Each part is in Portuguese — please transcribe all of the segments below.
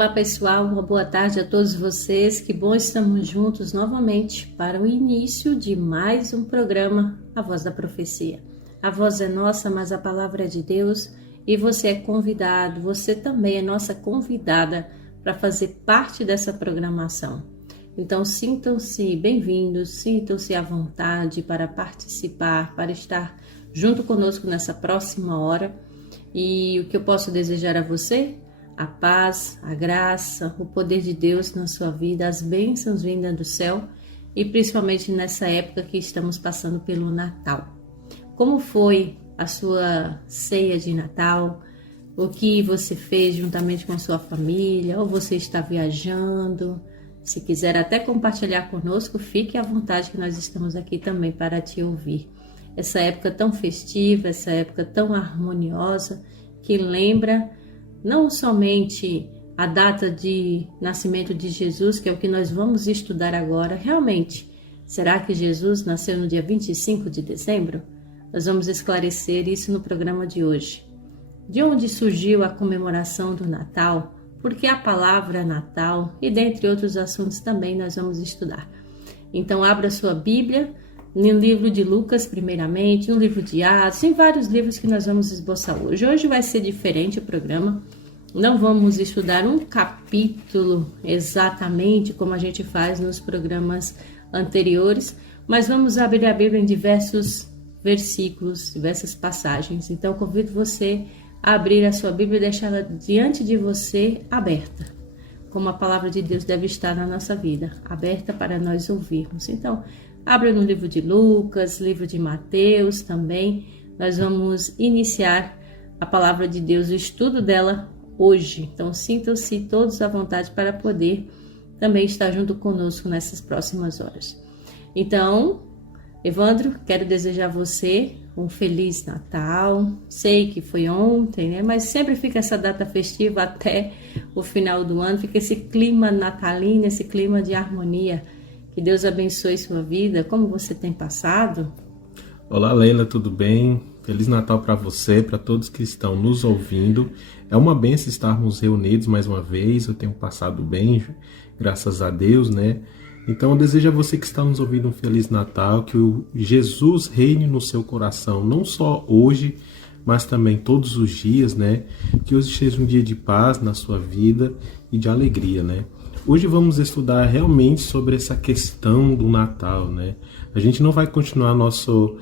Olá pessoal, uma boa tarde a todos vocês, que bom estamos juntos novamente para o início de mais um programa, A Voz da Profecia. A voz é nossa, mas a palavra é de Deus e você é convidado, você também é nossa convidada para fazer parte dessa programação. Então sintam-se bem-vindos, sintam-se à vontade para participar, para estar junto conosco nessa próxima hora. E o que eu posso desejar a você? A paz, a graça, o poder de Deus na sua vida, as bênçãos vindas do céu e principalmente nessa época que estamos passando pelo Natal. Como foi a sua ceia de Natal? O que você fez juntamente com sua família? Ou você está viajando? Se quiser até compartilhar conosco, fique à vontade que nós estamos aqui também para te ouvir. Essa época tão festiva, essa época tão harmoniosa que lembra não somente a data de nascimento de Jesus, que é o que nós vamos estudar agora, realmente, será que Jesus nasceu no dia 25 de dezembro? Nós vamos esclarecer isso no programa de hoje. De onde surgiu a comemoração do Natal? Por que a palavra Natal? E dentre outros assuntos também nós vamos estudar. Então abra sua Bíblia, no livro de Lucas primeiramente, no livro de Atos, em vários livros que nós vamos esboçar hoje. Hoje vai ser diferente o programa, não vamos estudar um capítulo exatamente como a gente faz nos programas anteriores, mas vamos abrir a Bíblia em diversos versículos, diversas passagens. Então convido você a abrir a sua Bíblia e deixá-la diante de você aberta, como a palavra de Deus deve estar na nossa vida, aberta para nós ouvirmos. Então, abra no livro de Lucas, livro de Mateus também. Nós vamos iniciar a palavra de Deus, o estudo dela hoje. Então, sintam-se todos à vontade para poder também estar junto conosco nessas próximas horas. Então, Evandro, quero desejar a você um Feliz Natal. Sei que foi ontem, né? Mas sempre fica essa data festiva até o final do ano. Fica esse clima natalino, esse clima de harmonia. Que Deus abençoe sua vida. Como você tem passado? Olá, Leila, tudo bem? Feliz Natal para você, para todos que estão nos ouvindo. É uma bênção estarmos reunidos mais uma vez. Eu tenho passado bem, graças a Deus, né? Então eu desejo a você que está nos ouvindo um Feliz Natal, que o Jesus reine no seu coração, não só hoje, mas também todos os dias, né? Que hoje seja um dia de paz na sua vida e de alegria, né? Hoje vamos estudar realmente sobre essa questão do Natal, né? A gente não vai continuar nosso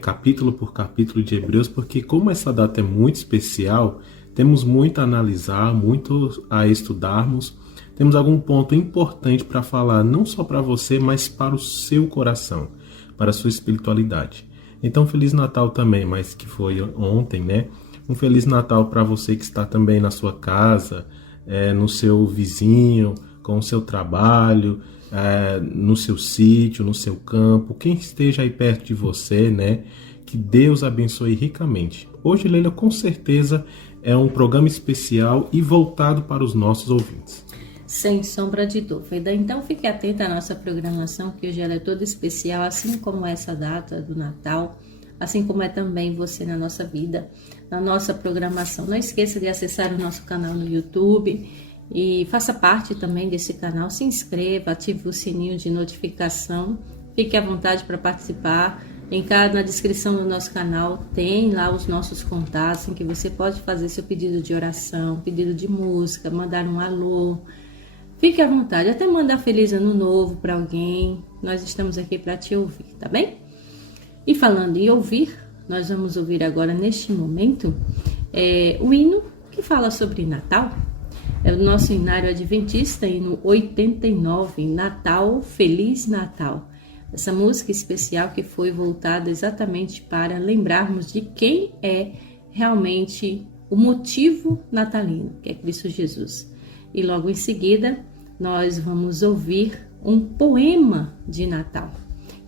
capítulo por capítulo de Hebreus, porque como essa data é muito especial, temos muito a analisar, muito a estudarmos. Temos algum ponto importante para falar, não só para você, mas para o seu coração, para a sua espiritualidade. Então, Feliz Natal também, mas que foi ontem, né? Um Feliz Natal para você que está também na sua casa, no seu vizinho, com o seu trabalho, no seu sítio, no seu campo, quem esteja aí perto de você, né? Que Deus abençoe ricamente. Hoje, Leila, com certeza é um programa especial e voltado para os nossos ouvintes. Sem sombra de dúvida. Então fique atento à nossa programação, que hoje ela é toda especial, assim como essa data do Natal, assim como é também você na nossa vida, na nossa programação. Não esqueça de acessar o nosso canal no YouTube e faça parte também desse canal. Se inscreva, ative o sininho de notificação, fique à vontade para participar. Na descrição do nosso canal tem lá os nossos contatos em que você pode fazer seu pedido de oração, pedido de música, mandar um alô. Fique à vontade, até mandar Feliz Ano Novo para alguém. Nós estamos aqui para te ouvir, tá bem? E falando em ouvir, nós vamos ouvir agora neste momento o hino que fala sobre Natal. É o nosso hinário adventista, hino 89, Natal, Feliz Natal. Essa música especial que foi voltada exatamente para lembrarmos de quem é realmente o motivo natalino, que é Cristo Jesus. E logo em seguida, nós vamos ouvir um poema de Natal.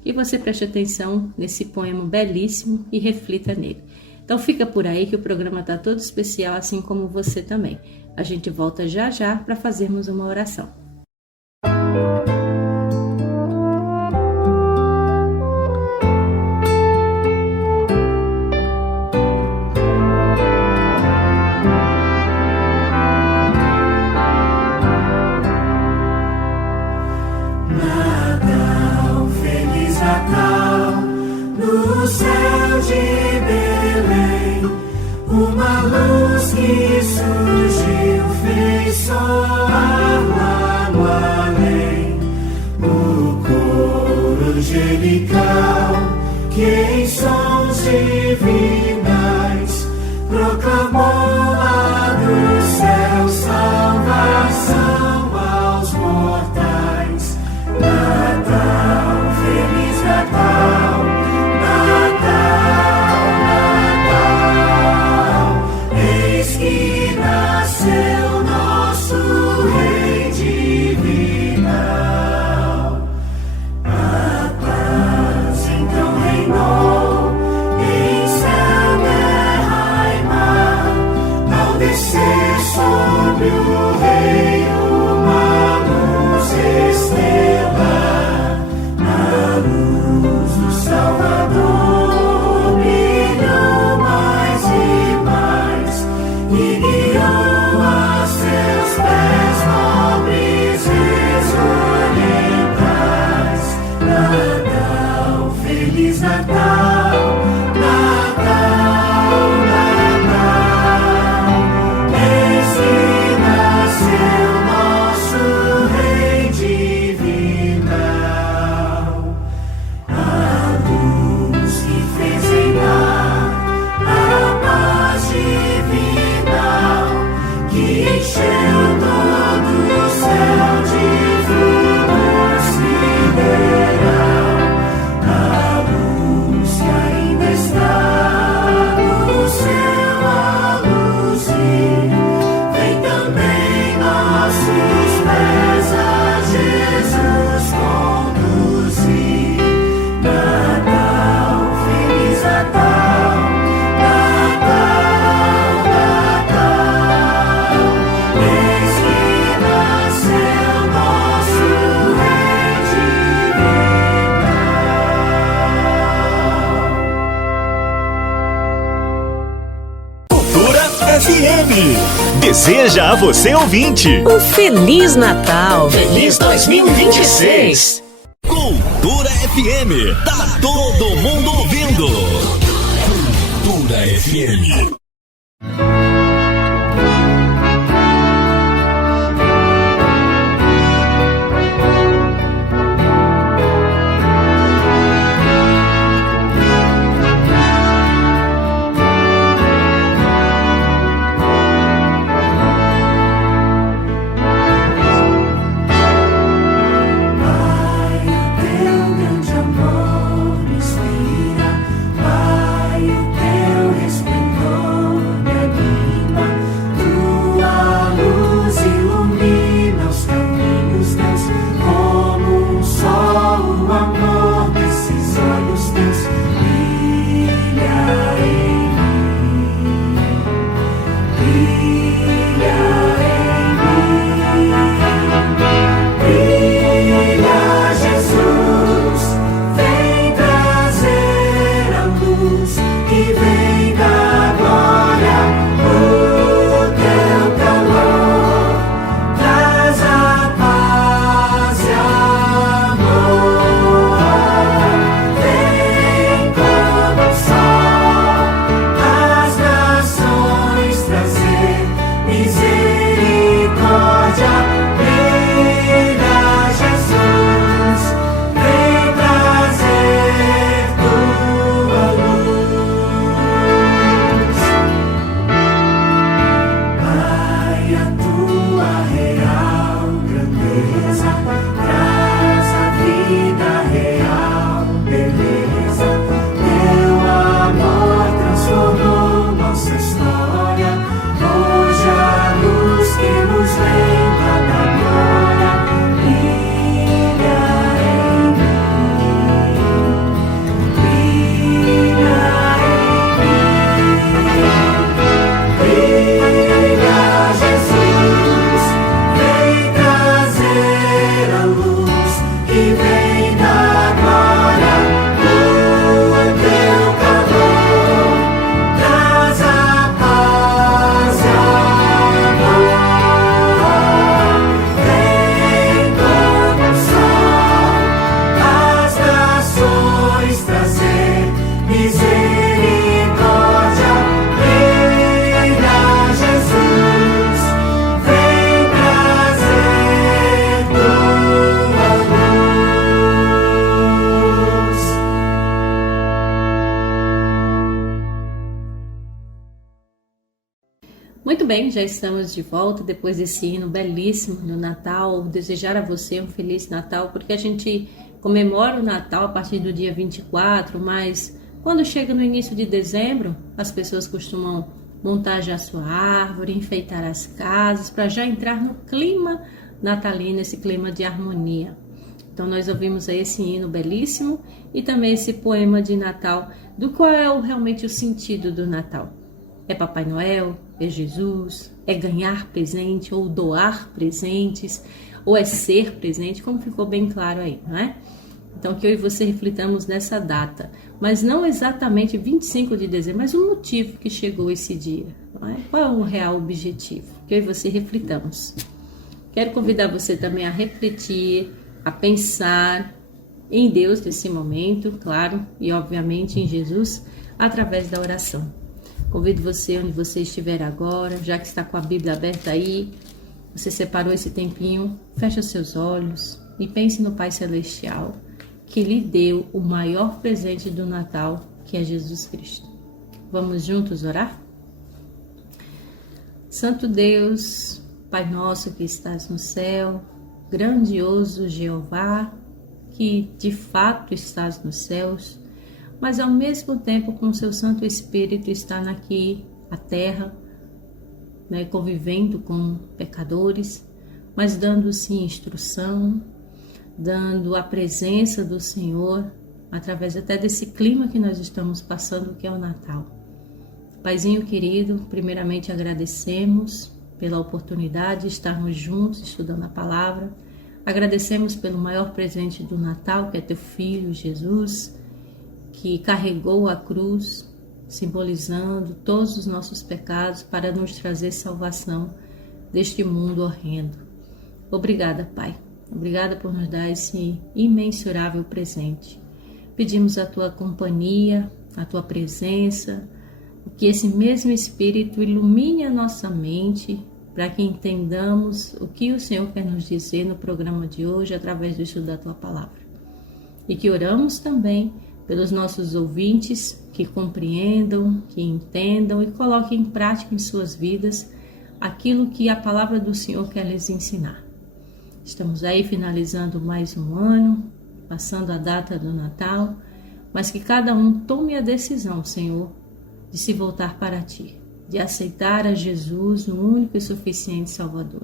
Que você preste atenção nesse poema belíssimo e reflita nele. Então fica por aí que o programa está todo especial, assim como você também. A gente volta já já para fazermos uma oração. Uma luz que surgiu fez soar lá no além o coro angelical que em sons divinais proclamou lá do céu salvação aos mortais. Natal, feliz Natal, Natal, Natal. Eis que nasceu nosso Rei divinal. A paz então reinou em céu, terra e mar, ao descer sobre o Rei uma luz estelar. A luz do Salvador brilhou mais e mais e guiou a seus pés nobres reis orientais. Natal, feliz Natal, Natal, Natal. Eis que nasceu nosso Rei divinal. A luz que fez reinar a paz divinal que encheu todo o céu de fulgor sideral. A luz que ainda está no céu a luzir, vem também nossos pés a Jesus conduzir. Natal, feliz Natal, Natal, Natal. Eis que nasceu nosso Rei divinal. Cultura FM deseja a você, ouvinte, Um Feliz Natal! feliz 2026. Cultura FM, tá todo mundo ouvindo. Cultura FM. Pai, o teu grande amor me inspira. Pai, o teu resplendor me Muito bem, já estamos de volta depois desse hino belíssimo do Natal. Desejar a você um Feliz Natal, porque a gente comemora o Natal a partir do dia 24, mas quando chega no início de dezembro, as pessoas costumam montar já a sua árvore, enfeitar as casas, para já entrar no clima natalino, esse clima de harmonia. Então nós ouvimos aí esse hino belíssimo e também esse poema de Natal, do qual é realmente o sentido do Natal. É Papai Noel? É Jesus? É ganhar presente ou doar presentes? Ou é ser presente? Como ficou bem claro aí, não é? Então que eu e você reflitamos nessa data, mas não exatamente 25 de dezembro, mas o motivo que chegou esse dia, não é? Qual é o real objetivo? Que eu e você reflitamos. Quero convidar você também a refletir, a pensar em Deus nesse momento, claro, e obviamente em Jesus, através da oração. Convido você, onde você estiver agora, já que está com a Bíblia aberta aí, você separou esse tempinho, fecha seus olhos e pense no Pai Celestial, que lhe deu o maior presente do Natal, que é Jesus Cristo. Vamos juntos orar? Santo Deus, Pai nosso que estás no céu, grandioso Jeová, que de fato estás nos céus, mas ao mesmo tempo com seu Santo Espírito está aqui a terra, né, convivendo com pecadores, mas dando sim instrução, dando a presença do Senhor, através até desse clima que nós estamos passando, que é o Natal. Paizinho querido, primeiramente agradecemos pela oportunidade de estarmos juntos estudando a palavra, agradecemos pelo maior presente do Natal, que é teu Filho Jesus, que carregou a cruz, simbolizando todos os nossos pecados para nos trazer salvação deste mundo horrendo. Obrigada, Pai. Obrigada por nos dar esse imensurável presente. Pedimos a tua companhia, a tua presença, que esse mesmo Espírito ilumine a nossa mente para que entendamos o que o Senhor quer nos dizer no programa de hoje através do estudo da tua palavra. E que oramos também pelos nossos ouvintes que compreendam, que entendam e coloquem em prática em suas vidas aquilo que a palavra do Senhor quer lhes ensinar. Estamos aí finalizando mais um ano, passando a data do Natal, mas que cada um tome a decisão, Senhor, de se voltar para Ti, de aceitar a Jesus, o único e suficiente Salvador.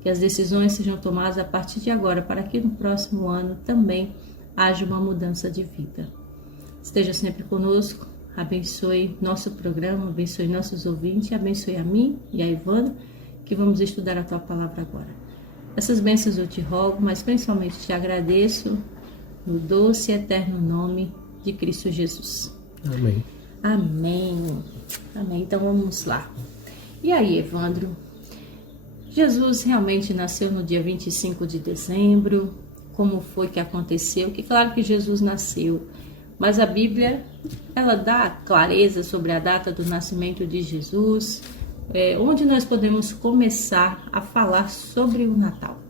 Que as decisões sejam tomadas a partir de agora, para que no próximo ano também haja uma mudança de vida. Esteja sempre conosco, abençoe nosso programa, abençoe nossos ouvintes, abençoe a mim e a Ivana, que vamos estudar a Tua Palavra agora. Essas bênçãos eu te rogo, mas principalmente te agradeço no doce e eterno nome de Cristo Jesus. Amém. Amém. Amém. Então vamos lá. E aí, Evandro? Jesus realmente nasceu no dia 25 de dezembro. Como foi que aconteceu? Que claro que Jesus nasceu, mas a Bíblia, ela dá clareza sobre a data do nascimento de Jesus. Onde nós podemos começar a falar sobre o Natal?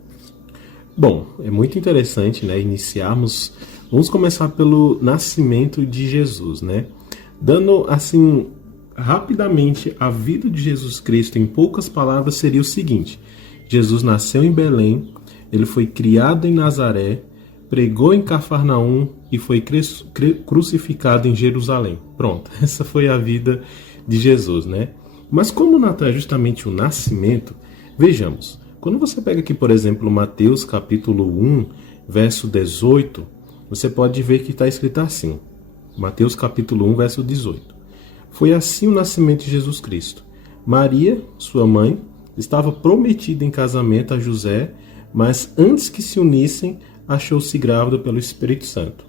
Bom, é muito interessante, né, iniciarmos. Vamos começar pelo nascimento de Jesus, né? Dando, assim, rapidamente a vida de Jesus Cristo, em poucas palavras, seria o seguinte: Jesus nasceu em Belém, ele foi criado em Nazaré, pregou em Cafarnaum e foi crucificado em Jerusalém. Pronto, essa foi a vida de Jesus, né? Mas como o Natal é justamente o nascimento, vejamos. Quando você pega aqui, por exemplo, Mateus capítulo 1, verso 18, você pode ver que está escrito assim. Mateus capítulo 1, verso 18. Foi assim o nascimento de Jesus Cristo. Maria, sua mãe, estava prometida em casamento a José, mas antes que se unissem, achou-se grávida pelo Espírito Santo.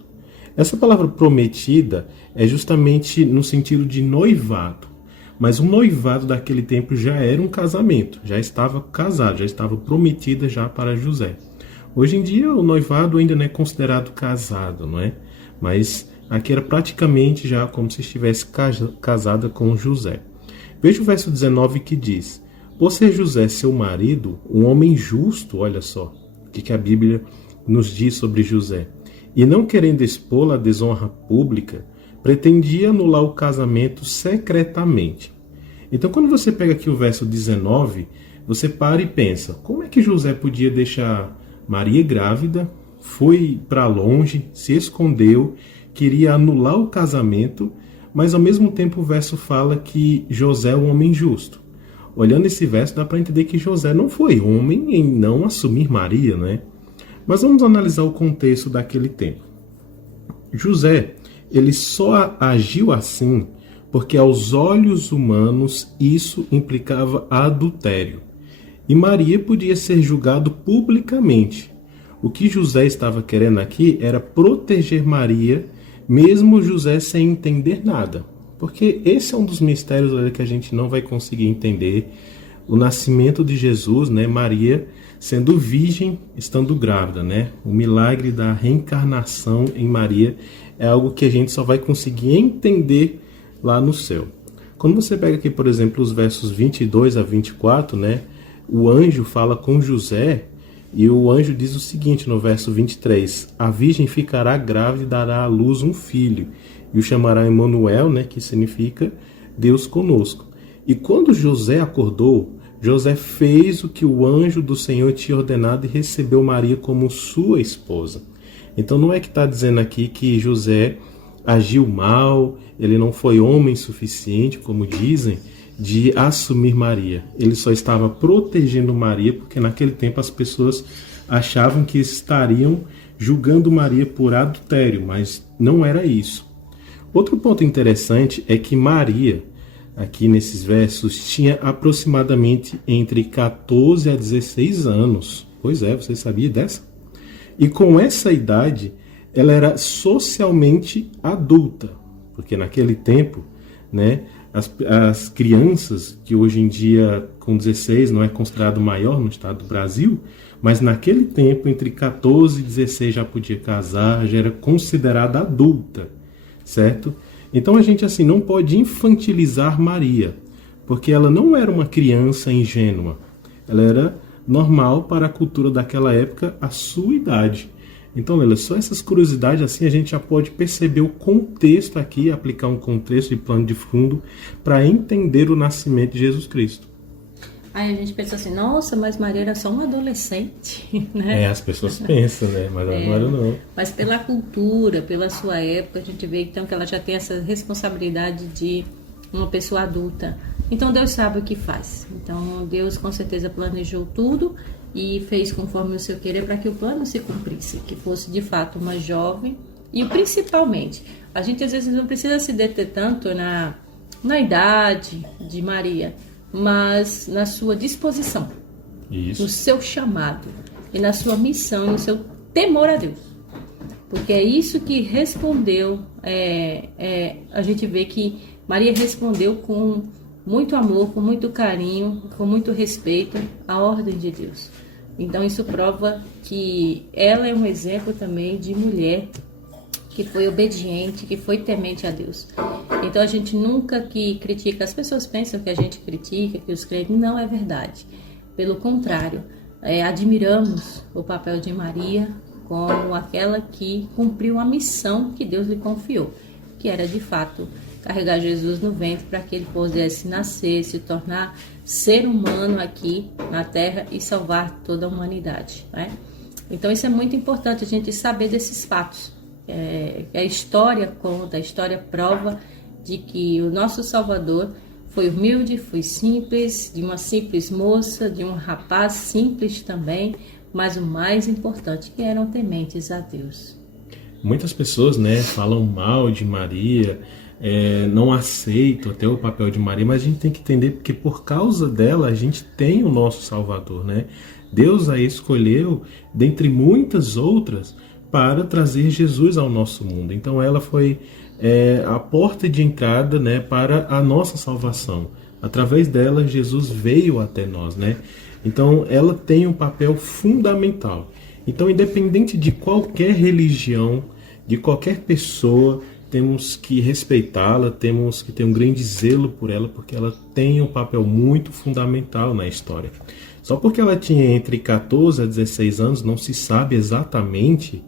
Essa palavra prometida é justamente no sentido de noivado. Mas o noivado daquele tempo já era um casamento, já estava casado, já estava prometida já para José. Hoje em dia o noivado ainda não é considerado casado, não é? Mas aqui era praticamente já como se estivesse casada com José. Veja o verso 19 que diz: por ser José seu marido, um homem justo, olha só o que a Bíblia nos diz sobre José, e não querendo expô-la à desonra pública, pretendia anular o casamento secretamente. Então, quando você pega aqui o verso 19, você para e pensa, como é que José podia deixar Maria grávida, foi para longe, se escondeu, queria anular o casamento, mas ao mesmo tempo o verso fala que José é um homem justo. Olhando esse verso, dá para entender que José não foi homem em não assumir Maria, né? Mas vamos analisar o contexto daquele tempo. José, ele só agiu assim porque aos olhos humanos isso implicava adultério. E Maria podia ser julgado publicamente. O que José estava querendo aqui era proteger Maria, mesmo José sem entender nada. Porque esse é um dos mistérios que a gente não vai conseguir entender. O nascimento de Jesus, né? Maria sendo virgem, estando grávida, né? O milagre da reencarnação em Maria é algo que a gente só vai conseguir entender lá no céu. Quando você pega aqui, por exemplo, os versos 22 a 24, né? O anjo fala com José e o anjo diz o seguinte no verso 23: a virgem ficará grávida e dará à luz um filho e o chamará Emanuel, né? Que significa Deus conosco. E quando José acordou, José fez o que o anjo do Senhor tinha ordenado e recebeu Maria como sua esposa. Então não é que está dizendo aqui que José agiu mal, ele não foi homem suficiente, como dizem, de assumir Maria. Ele só estava protegendo Maria porque naquele tempo as pessoas achavam que estariam julgando Maria por adultério, mas não era isso. Outro ponto interessante é que Maria, aqui nesses versos, tinha aproximadamente entre 14 a 16 anos. Pois é, você sabia dessa? E com essa idade, ela era socialmente adulta, porque naquele tempo, né, as crianças, que hoje em dia com 16 não é considerado maior no estado do Brasil, mas naquele tempo, entre 14 e 16 já podia casar, já era considerada adulta, certo? Então a gente assim não pode infantilizar Maria, porque ela não era uma criança ingênua, ela era normal para a cultura daquela época, a sua idade. Então, Leila, só essas curiosidades assim a gente já pode perceber o contexto aqui, aplicar um contexto de plano de fundo para entender o nascimento de Jesus Cristo. Aí a gente pensa assim, nossa, mas Maria era só uma adolescente, né? As pessoas pensam, né? Mas ela não era não. Mas pela cultura, pela sua época, a gente vê então que ela já tem essa responsabilidade de uma pessoa adulta. Então Deus sabe o que faz. Então Deus com certeza planejou tudo e fez conforme o seu querer para que o plano se cumprisse, que fosse de fato uma jovem. E principalmente, a gente às vezes não precisa se deter tanto na idade de Maria, mas na sua disposição, no seu chamado e na sua missão e no seu temor a Deus. Porque é isso que respondeu, a gente vê que Maria respondeu com muito amor, com muito carinho, com muito respeito à ordem de Deus. Então isso prova que ela é um exemplo também de mulher que foi obediente, que foi temente a Deus. Então a gente nunca que critica, as pessoas pensam que a gente critica, que os crentes, não é verdade. Pelo contrário, admiramos o papel de Maria como aquela que cumpriu a missão que Deus lhe confiou, que era de fato carregar Jesus no ventre para que ele pudesse nascer, se tornar ser humano aqui na Terra e salvar toda a humanidade, né? Então isso é muito importante a gente saber desses fatos. A história conta, a história prova de que o nosso Salvador foi humilde, foi simples, de uma simples moça, de um rapaz simples também, mas o mais importante, que eram tementes a Deus. Muitas pessoas, né, falam mal de Maria, não aceitam até o papel de Maria, mas a gente tem que entender que por causa dela a gente tem o nosso Salvador, né? Deus a escolheu, dentre muitas outras, para trazer Jesus ao nosso mundo. Então ela foi a porta de entrada, né, para a nossa salvação. Através dela, Jesus veio até nós, né? Então ela tem um papel fundamental. Então, independente de qualquer religião, de qualquer pessoa, temos que respeitá-la, temos que ter um grande zelo por ela, porque ela tem um papel muito fundamental na história. Só porque ela tinha entre 14 a 16 anos, não se sabe exatamente,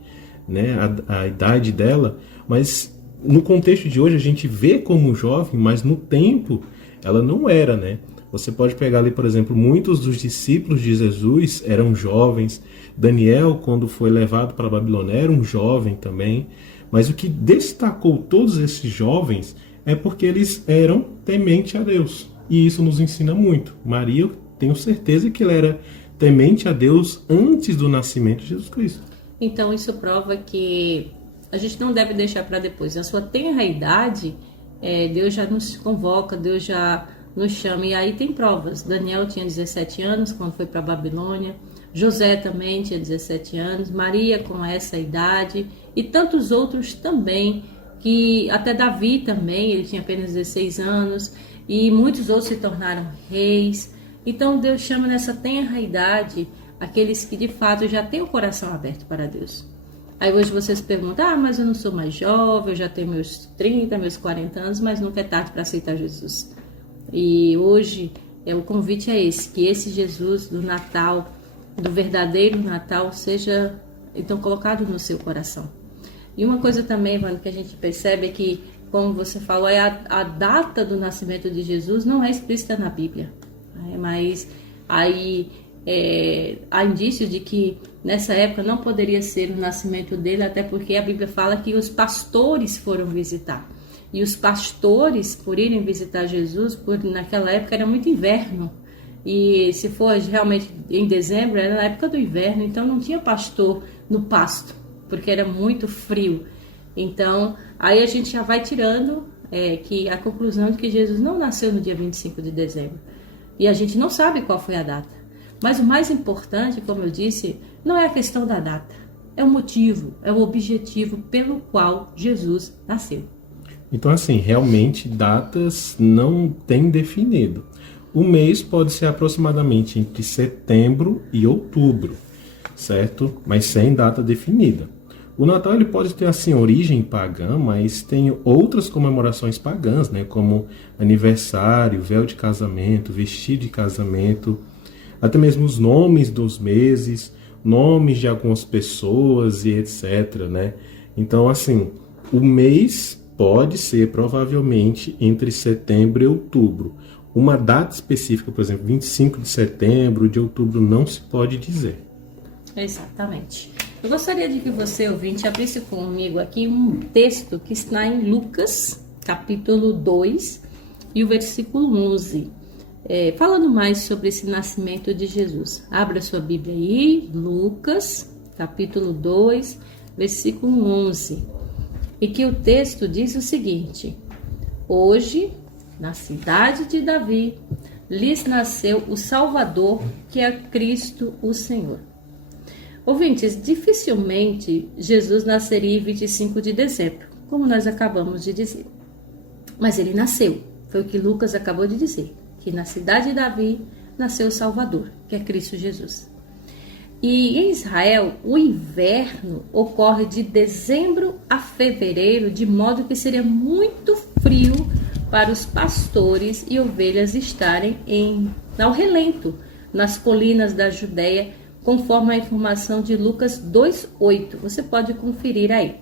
né, a idade dela, mas no contexto de hoje a gente vê como jovem, mas no tempo ela não era, né? Você pode pegar ali, por exemplo, muitos dos discípulos de Jesus eram jovens. Daniel, quando foi levado para a Babilônia, era um jovem também. Mas o que destacou todos esses jovens é porque eles eram temente a Deus. E isso nos ensina muito. Maria, eu tenho certeza que ela era temente a Deus antes do nascimento de Jesus Cristo. Então isso prova que a gente não deve deixar para depois. Na sua tenra idade, Deus já nos convoca, Deus já nos chama. E aí tem provas. Daniel tinha 17 anos quando foi para a Babilônia. José também tinha 17 anos. Maria com essa idade. E tantos outros também. Que até Davi também, ele tinha apenas 16 anos. E muitos outros se tornaram reis. Então Deus chama nessa tenra idade aqueles que de fato já têm o coração aberto para Deus. Aí hoje vocês perguntam, mas eu não sou mais jovem, eu já tenho meus 30, meus 40 anos, mas nunca é tarde para aceitar Jesus. E hoje o convite é esse, que esse Jesus do Natal, do verdadeiro Natal, seja então colocado no seu coração. E uma coisa também, Wanda, que a gente percebe é que, como você falou, a data do nascimento de Jesus não é explícita na Bíblia, mas aí há indícios de que nessa época não poderia ser o nascimento dele, até porque a Bíblia fala que os pastores foram visitar. E os pastores, por irem visitar Jesus, naquela época era muito inverno. E se for realmente em dezembro, era na época do inverno, então não tinha pastor no pasto, porque era muito frio. Então, aí a gente já vai tirando que a conclusão de que Jesus não nasceu no dia 25 de dezembro. E a gente não sabe qual foi a data. Mas o mais importante, como eu disse, não é a questão da data. É o motivo, é o objetivo pelo qual Jesus nasceu. Então, assim, realmente datas não tem definido. O mês pode ser aproximadamente entre setembro e outubro, certo? Mas sem data definida. O Natal ele pode ter assim origem pagã, mas tem outras comemorações pagãs, né? Como aniversário, véu de casamento, vestido de casamento, até mesmo os nomes dos meses, nomes de algumas pessoas e etc, né? Então, assim, o mês pode ser provavelmente entre setembro e outubro. Uma data específica, por exemplo, 25 de setembro, de outubro, não se pode dizer. Exatamente. Eu gostaria de que você, ouvinte, abrisse comigo aqui um texto que está em Lucas, capítulo 2, e o versículo 11. Falando mais sobre esse nascimento de Jesus. Abra sua Bíblia aí, Lucas, capítulo 2, versículo 11. E que o texto diz o seguinte: hoje, na cidade de Davi, lhes nasceu o Salvador, que é Cristo o Senhor. Ouvintes, dificilmente Jesus nasceria em 25 de dezembro, como nós acabamos de dizer. Mas ele nasceu, foi o que Lucas acabou de dizer, que na cidade de Davi nasceu o Salvador, que é Cristo Jesus. E em Israel, o inverno ocorre de dezembro a fevereiro, de modo que seria muito frio para os pastores e ovelhas estarem ao relento, nas colinas da Judéia, conforme a informação de Lucas 2:8. Você pode conferir aí.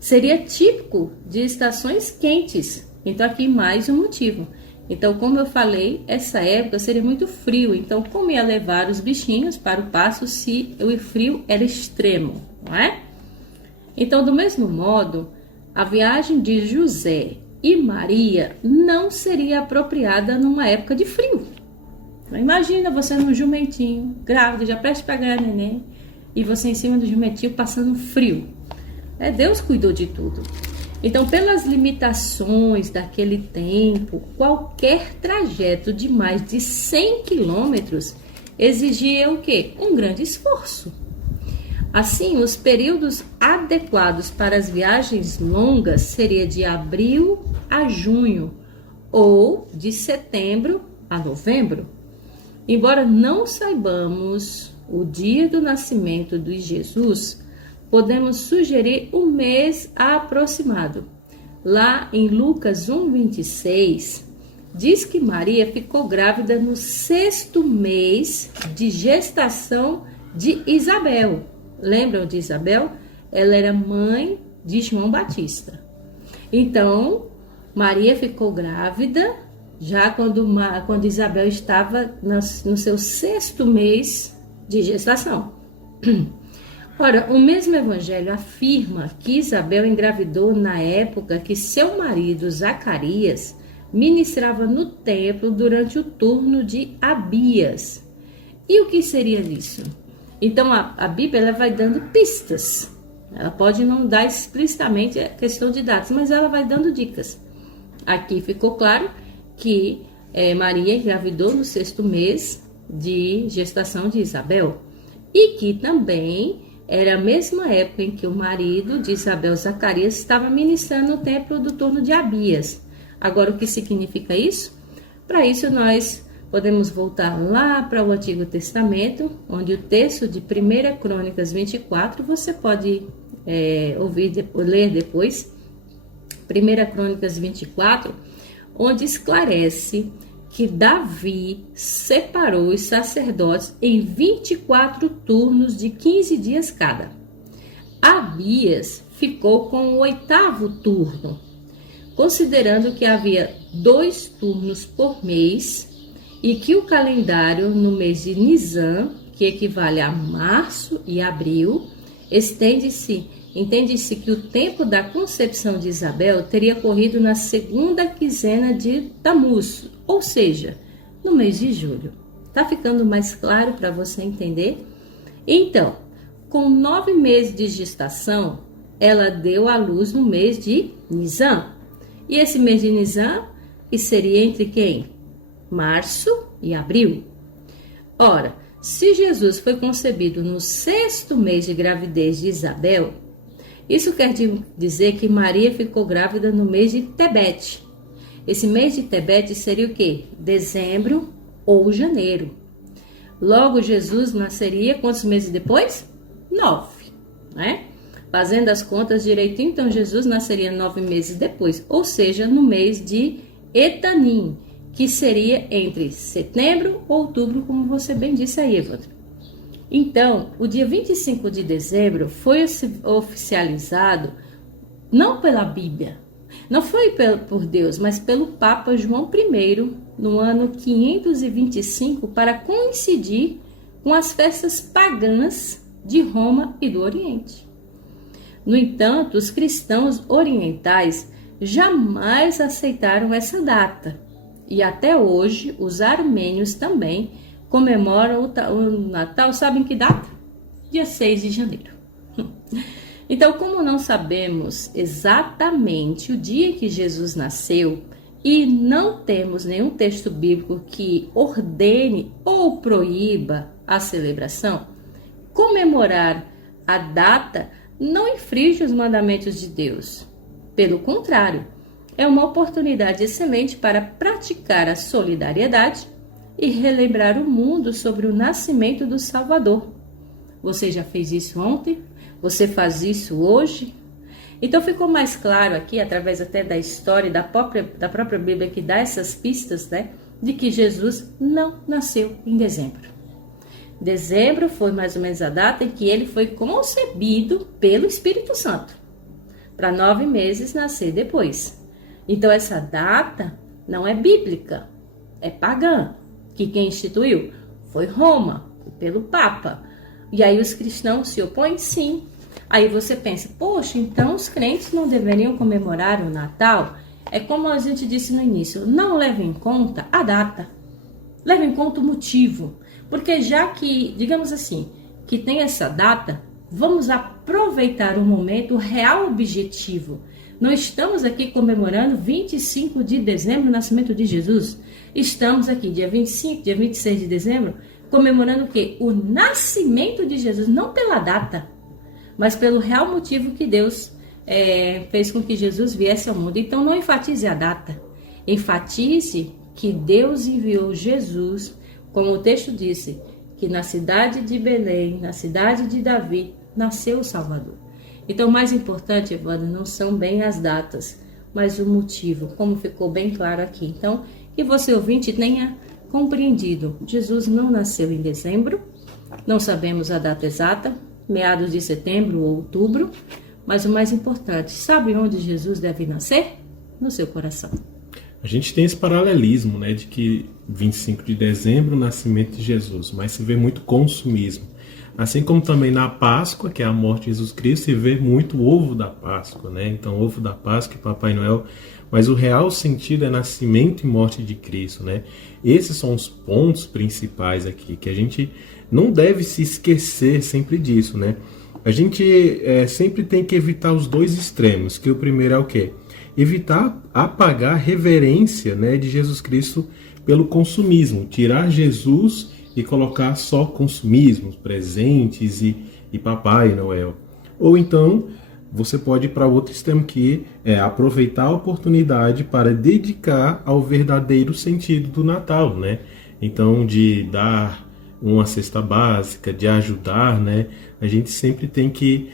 Seria típico de estações quentes. Então aqui mais um motivo. Então, como eu falei, essa época seria muito frio. Então, como ia levar os bichinhos para o pasto se o frio era extremo, não é? Então, do mesmo modo, a viagem de José e Maria não seria apropriada numa época de frio. Imagina você num jumentinho, grávida, já prestes para ganhar neném, e você em cima do jumentinho passando frio. Deus cuidou de tudo. Então, pelas limitações daquele tempo, qualquer trajeto de mais de 100 quilômetros exigia o quê? Um grande esforço. Assim, os períodos adequados para as viagens longas seria de abril a junho ou de setembro a novembro. Embora não saibamos o dia do nascimento de Jesus, podemos sugerir um mês aproximado. Lá em Lucas 1:26, diz que Maria ficou grávida no 6º mês de gestação de Isabel. Lembram de Isabel? Ela era mãe de João Batista. Então, Maria ficou grávida já quando Isabel estava no seu 6º mês de gestação. Ora, o mesmo evangelho afirma que Isabel engravidou na época que seu marido Zacarias ministrava no templo durante o turno de Abias. E o que seria isso? Então a Bíblia ela vai dando pistas. Ela pode não dar explicitamente a questão de datas, mas ela vai dando dicas. Aqui ficou claro que Maria engravidou no 6º mês de gestação de Isabel. E que também era a mesma época em que o marido de Isabel, Zacarias, estava ministrando no templo do turno de Abias. Agora, o que significa isso? Para isso, nós podemos voltar lá para o Antigo Testamento, onde o texto de 1 Crônicas 24, você pode ler depois, 1 Crônicas 24, onde esclarece que Davi separou os sacerdotes em 24 turnos de 15 dias cada. Abias ficou com o 8º turno, considerando que havia 2 turnos por mês e que o calendário no mês de Nisan, que equivale a março e abril, entende-se que o tempo da concepção de Isabel teria ocorrido na 2ª quinzena de Tamuz, ou seja, no mês de julho. Tá ficando mais claro para você entender? Então, com 9 meses de gestação, ela deu à luz no mês de Nisan. E esse mês de Nisan, que seria entre quem? Março e abril. Ora, se Jesus foi concebido no 6º mês de gravidez de Isabel, isso quer dizer que Maria ficou grávida no mês de Tebete. Esse mês de Tebete seria o quê? Dezembro ou janeiro. Logo, Jesus nasceria quantos meses depois? 9, né? Fazendo as contas direitinho, então Jesus nasceria 9 meses depois, ou seja, no mês de Etanim, que seria entre setembro ou outubro, como você bem disse aí, Evandro. Então, o dia 25 de dezembro foi oficializado não pela Bíblia, não foi por Deus, mas pelo Papa João I, no ano 525, para coincidir com as festas pagãs de Roma e do Oriente. No entanto, os cristãos orientais jamais aceitaram essa data. E até hoje, os armênios também comemoram o Natal, sabem que data? Dia 6 de janeiro. Então, como não sabemos exatamente o dia que Jesus nasceu e não temos nenhum texto bíblico que ordene ou proíba a celebração, comemorar a data não infringe os mandamentos de Deus. Pelo contrário, é uma oportunidade excelente para praticar a solidariedade e relembrar o mundo sobre o nascimento do Salvador. Você já fez isso ontem? Você faz isso hoje? Então ficou mais claro aqui, através até da história da própria Bíblia, que dá essas pistas, né, de que Jesus não nasceu em dezembro. Dezembro foi mais ou menos a data em que ele foi concebido pelo Espírito Santo, para 9 meses nascer depois. Então essa data não é bíblica, é pagã, que quem instituiu foi Roma, pelo Papa. E aí os cristãos se opõem? Sim. Aí você pensa, poxa, então os crentes não deveriam comemorar o Natal? É como a gente disse no início, não leve em conta a data, leve em conta o motivo. Porque já que, digamos assim, que tem essa data, vamos aproveitar o momento real objetivo. Não estamos aqui comemorando 25 de dezembro, o nascimento de Jesus. Estamos aqui, dia 25, dia 26 de dezembro, comemorando o quê? O nascimento de Jesus, não pela data, mas pelo real motivo que Deus fez com que Jesus viesse ao mundo. Então não enfatize a data, enfatize que Deus enviou Jesus, como o texto disse, que na cidade de Belém, na cidade de Davi, nasceu o Salvador. Então, o mais importante, Evandro, não são bem as datas, mas o motivo, como ficou bem claro aqui. Então, que você, ouvinte, tenha compreendido. Jesus não nasceu em dezembro, não sabemos a data exata, meados de setembro ou outubro, mas o mais importante, sabe onde Jesus deve nascer? No seu coração. A gente tem esse paralelismo, né, de que 25 de dezembro, o nascimento de Jesus, mas se vê muito consumismo. Assim como também na Páscoa, que é a morte de Jesus Cristo, se vê muito o ovo da Páscoa, né? Então, ovo da Páscoa e Papai Noel, mas o real sentido é nascimento e morte de Cristo, né? Esses são os pontos principais aqui, que a gente não deve se esquecer sempre disso, né? A gente sempre tem que evitar os dois extremos, que o primeiro é o quê? Evitar apagar a reverência, né, de Jesus Cristo pelo consumismo, tirar Jesus e colocar só consumismo, presentes e Papai Noel. Ou então, você pode ir para outro extremo, que é aproveitar a oportunidade para dedicar ao verdadeiro sentido do Natal, né? Então, de dar uma cesta básica, de ajudar, né? A gente sempre tem que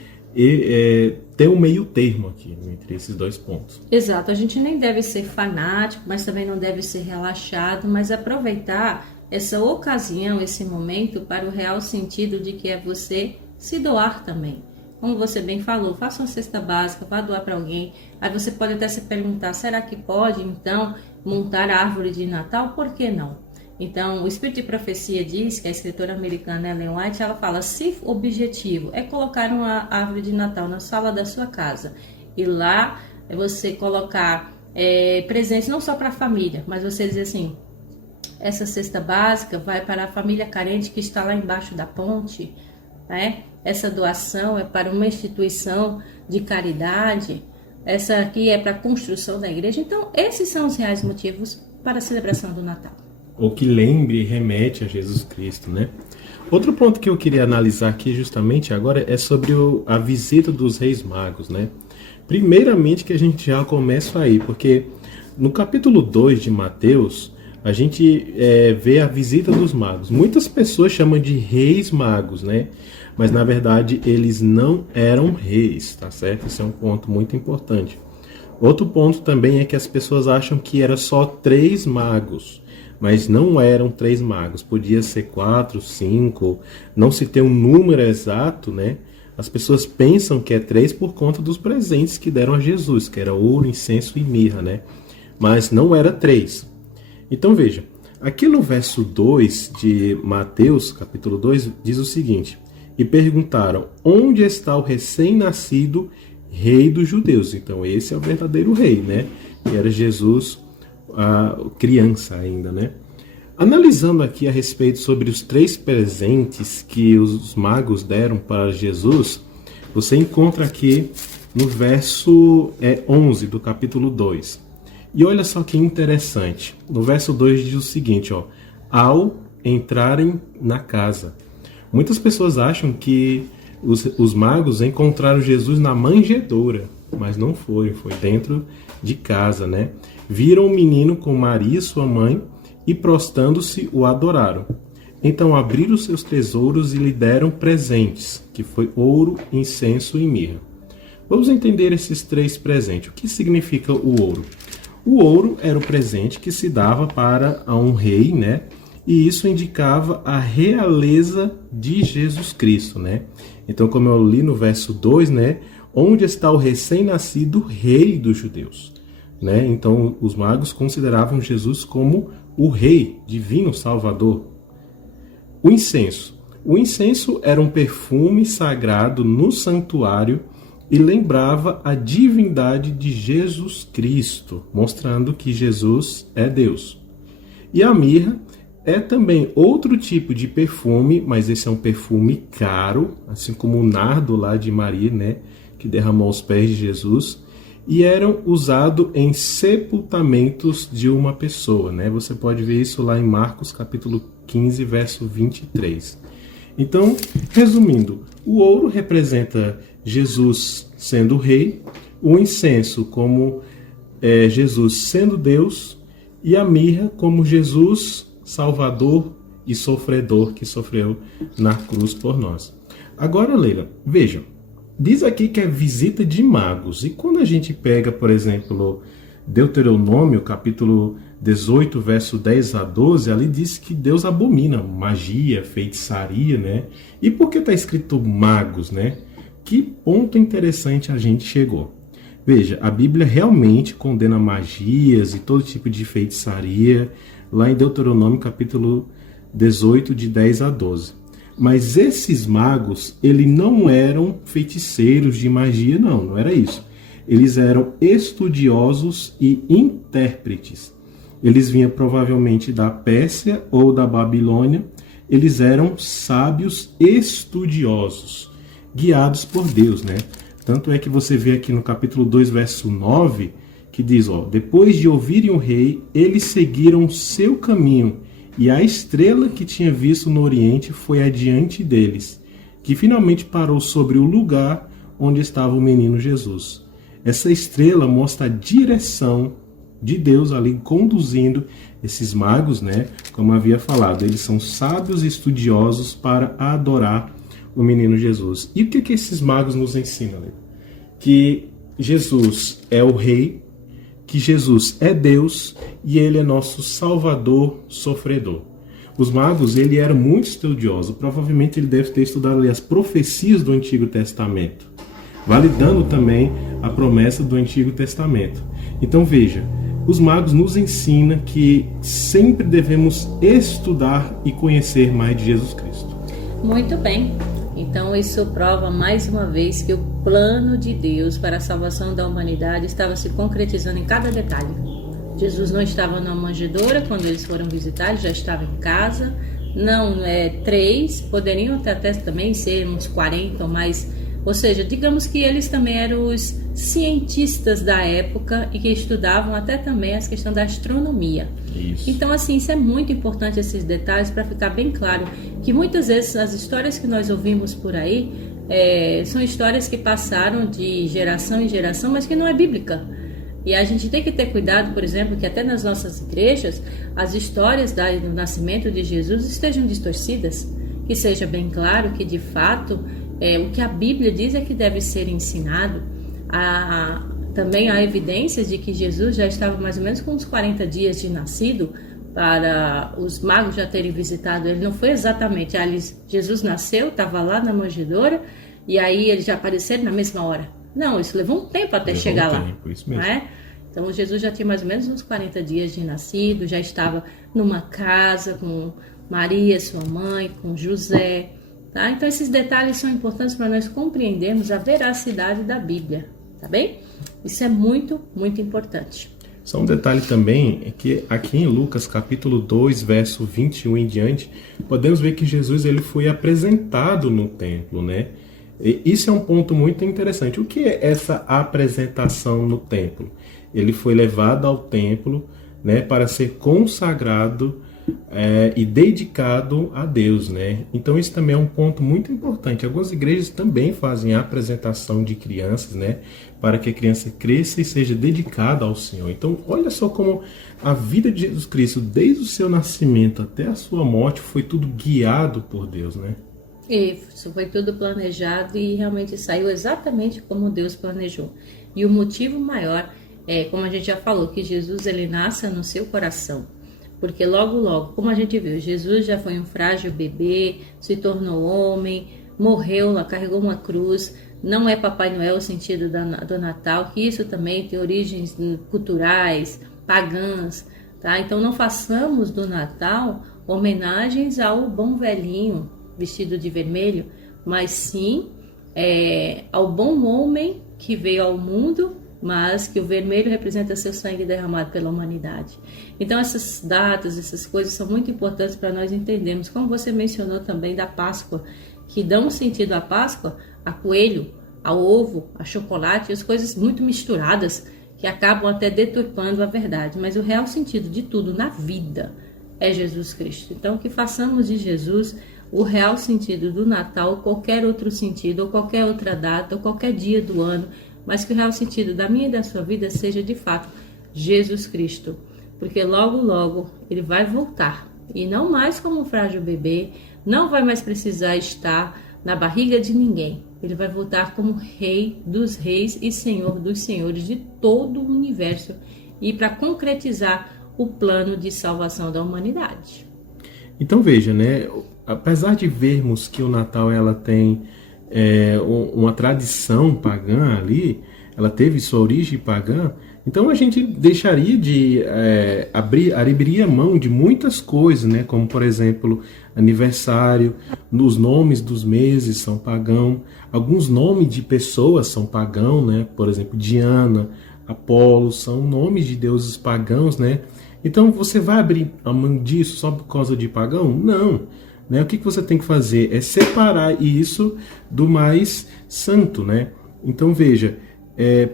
ter um meio termo aqui, entre esses dois pontos. Exato, a gente nem deve ser fanático, mas também não deve ser relaxado, mas aproveitar essa ocasião, esse momento, para o real sentido de que é você se doar também. Como você bem falou, faça uma cesta básica, vá doar para alguém. Aí você pode até se perguntar, será que pode, então, montar a árvore de Natal? Por que não? Então, o Espírito de Profecia diz, que a escritora americana Ellen White, ela fala, se o objetivo é colocar uma árvore de Natal na sala da sua casa, e lá você colocar presentes não só para a família, mas você dizer assim, essa cesta básica vai para a família carente que está lá embaixo da ponte, né? Essa doação é para uma instituição de caridade, essa aqui é para a construção da igreja. Então, esses são os reais motivos para a celebração do Natal. Ou que lembre e remete a Jesus Cristo, né? Outro ponto que eu queria analisar aqui justamente agora é sobre a visita dos Reis Magos, né? Primeiramente que a gente já começa aí, porque no capítulo 2 de Mateus, a gente vê a visita dos magos. Muitas pessoas chamam de Reis Magos, né? Mas na verdade eles não eram reis, tá certo? Esse é um ponto muito importante. Outro ponto também é que as pessoas acham que era só 3 magos, mas não eram 3 magos. Podia ser 4, 5, não se tem um número exato, né? As pessoas pensam que é 3 por conta dos presentes que deram a Jesus, que era ouro, incenso e mirra, né? Mas não era 3. Então veja, aqui no verso 2 de Mateus, capítulo 2, diz o seguinte: e perguntaram, onde está o recém-nascido rei dos judeus? Então esse é o verdadeiro rei, né? Que era Jesus, a criança ainda, né? Analisando aqui a respeito sobre os 3 presentes que os magos deram para Jesus, você encontra aqui no verso 11 do capítulo 2. E olha só que interessante, no verso 2 diz o seguinte, ó, ao entrarem na casa. Muitas pessoas acham que os magos encontraram Jesus na manjedoura, mas não foi dentro de casa, né? Viram o menino com Maria, sua mãe, e prostrando-se o adoraram. Então abriram seus tesouros e lhe deram presentes, que foi ouro, incenso e mirra. Vamos entender esses 3 presentes. O que significa o ouro? O ouro era o presente que se dava para um rei, né? E isso indicava a realeza de Jesus Cristo, né? Então, como eu li no verso 2, né? Onde está o recém-nascido rei dos judeus? Né? Então, os magos consideravam Jesus como o rei, divino salvador. O incenso. O incenso era um perfume sagrado no santuário e lembrava a divindade de Jesus Cristo, mostrando que Jesus é Deus. E a mirra é também outro tipo de perfume, mas esse é um perfume caro, assim como o nardo lá de Maria, né, que derramou aos pés de Jesus, e eram usados em sepultamentos de uma pessoa, né? Você pode ver isso lá em Marcos capítulo 15, verso 23. Então, resumindo, o ouro representa Jesus sendo rei, o incenso como Jesus sendo Deus, e a mirra como Jesus salvador e sofredor que sofreu na cruz por nós. Agora, Leila, vejam, diz aqui que é visita de magos, e quando a gente pega, por exemplo, Deuteronômio, capítulo 18, verso 10 a 12, ali diz que Deus abomina magia, feitiçaria, né? E por que está escrito magos, né? Que ponto interessante a gente chegou. Veja, a Bíblia realmente condena magias e todo tipo de feitiçaria, lá em Deuteronômio capítulo 18, de 10 a 12. Mas esses magos, eles não eram feiticeiros de magia, não era isso. Eles eram estudiosos e intérpretes. Eles vinham provavelmente da Pérsia ou da Babilônia. Eles eram sábios estudiosos, guiados por Deus, né? Tanto é que você vê aqui no capítulo 2, verso 9, que diz, depois de ouvirem o rei, eles seguiram seu caminho, e a estrela que tinha visto no oriente foi adiante deles, que finalmente parou sobre o lugar onde estava o menino Jesus. Essa estrela mostra a direção de Deus ali conduzindo esses magos, né? Como havia falado, eles são sábios e estudiosos para adorar o menino Jesus. E o que esses magos nos ensinam? Né? Que Jesus é o rei, que Jesus é Deus e ele é nosso salvador sofredor. Os magos, ele era muito estudioso, provavelmente ele deve ter estudado ali as profecias do Antigo Testamento, validando também a promessa do Antigo Testamento. Então veja, os magos nos ensinam que sempre devemos estudar e conhecer mais de Jesus Cristo. Muito bem. Então isso prova mais uma vez que o plano de Deus para a salvação da humanidade estava se concretizando em cada detalhe. Jesus não estava na manjedoura quando eles foram visitar, ele já estava em casa. Não 3, poderiam até também ser uns 40 ou mais. Ou seja, digamos que eles também eram os cientistas da época e que estudavam até também as questões da astronomia. Isso. Então, assim, isso é muito importante, esses detalhes, para ficar bem claro que muitas vezes as histórias que nós ouvimos por aí são histórias que passaram de geração em geração, mas que não é bíblica. E a gente tem que ter cuidado, por exemplo, que até nas nossas igrejas as histórias do nascimento de Jesus estejam distorcidas, que seja bem claro que de fato o que a Bíblia diz é que deve ser ensinado. Também há evidências de que Jesus já estava mais ou menos com uns 40 dias de nascido, para os magos já terem visitado ele. Não foi exatamente, Jesus nasceu, estava lá na manjedoura, e aí eles já apareceram na mesma hora. Não, isso levou um tempo até chegar lá. Isso mesmo. Não é? Então Jesus já tinha mais ou menos uns 40 dias de nascido, já estava numa casa com Maria, sua mãe, com José. Tá? Então esses detalhes são importantes para nós compreendermos a veracidade da Bíblia, tá bem? Isso é muito, muito importante. Só um detalhe também é que aqui em Lucas capítulo 2, verso 21 em diante, podemos ver que Jesus ele foi apresentado no templo, né? E isso é um ponto muito interessante. O que é essa apresentação no templo? Ele foi levado ao templo, né, para ser consagrado e dedicado a Deus, né? Então isso também é um ponto muito importante. Algumas igrejas também fazem a apresentação de crianças, né? Para que a criança cresça e seja dedicada ao Senhor. Então olha só como a vida de Jesus Cristo, desde o seu nascimento até a sua morte, foi tudo guiado por Deus, né? Isso foi tudo planejado e realmente saiu exatamente como Deus planejou. E o motivo maior é, como a gente já falou, que Jesus ele nasce no seu coração. Porque logo, como a gente viu, Jesus já foi um frágil bebê, se tornou homem, morreu, carregou uma cruz. Não é Papai Noel o sentido do Natal, que isso também tem origens culturais, pagãs, tá? Então não façamos do Natal homenagens ao bom velhinho vestido de vermelho, mas sim ao bom homem que veio ao mundo, mas que o vermelho representa seu sangue derramado pela humanidade. Então essas datas, essas coisas são muito importantes para nós entendermos, como você mencionou também da Páscoa, que dão sentido à Páscoa, a coelho, ao ovo, a chocolate, as coisas muito misturadas, que acabam até deturpando a verdade. Mas o real sentido de tudo na vida é Jesus Cristo. Então que façamos de Jesus o real sentido do Natal, qualquer outro sentido, ou qualquer outra data, ou qualquer dia do ano, mas que o real sentido da minha e da sua vida seja de fato Jesus Cristo, porque logo ele vai voltar, e não mais como um frágil bebê, não vai mais precisar estar na barriga de ninguém, ele vai voltar como Rei dos Reis e Senhor dos Senhores de todo o universo, e para concretizar o plano de salvação da humanidade. Então veja, né, apesar de vermos que o Natal ela tem uma tradição pagã ali, ela teve sua origem pagã, então a gente deixaria de abriria mão de muitas coisas, né? Como, por exemplo, aniversário, os nomes dos meses são pagão, alguns nomes de pessoas são pagão, né? Por exemplo, Diana, Apolo, são nomes de deuses pagãos, né? Então você vai abrir a mão disso só por causa de pagão? Não. Né? O que você tem que fazer é separar isso do mais santo, né? Então veja,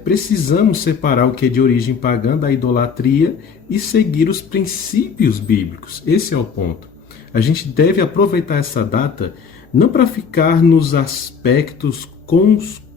precisamos separar o que é de origem pagã da idolatria e seguir os princípios bíblicos. Esse é o ponto. A gente deve aproveitar essa data não para ficar nos aspectos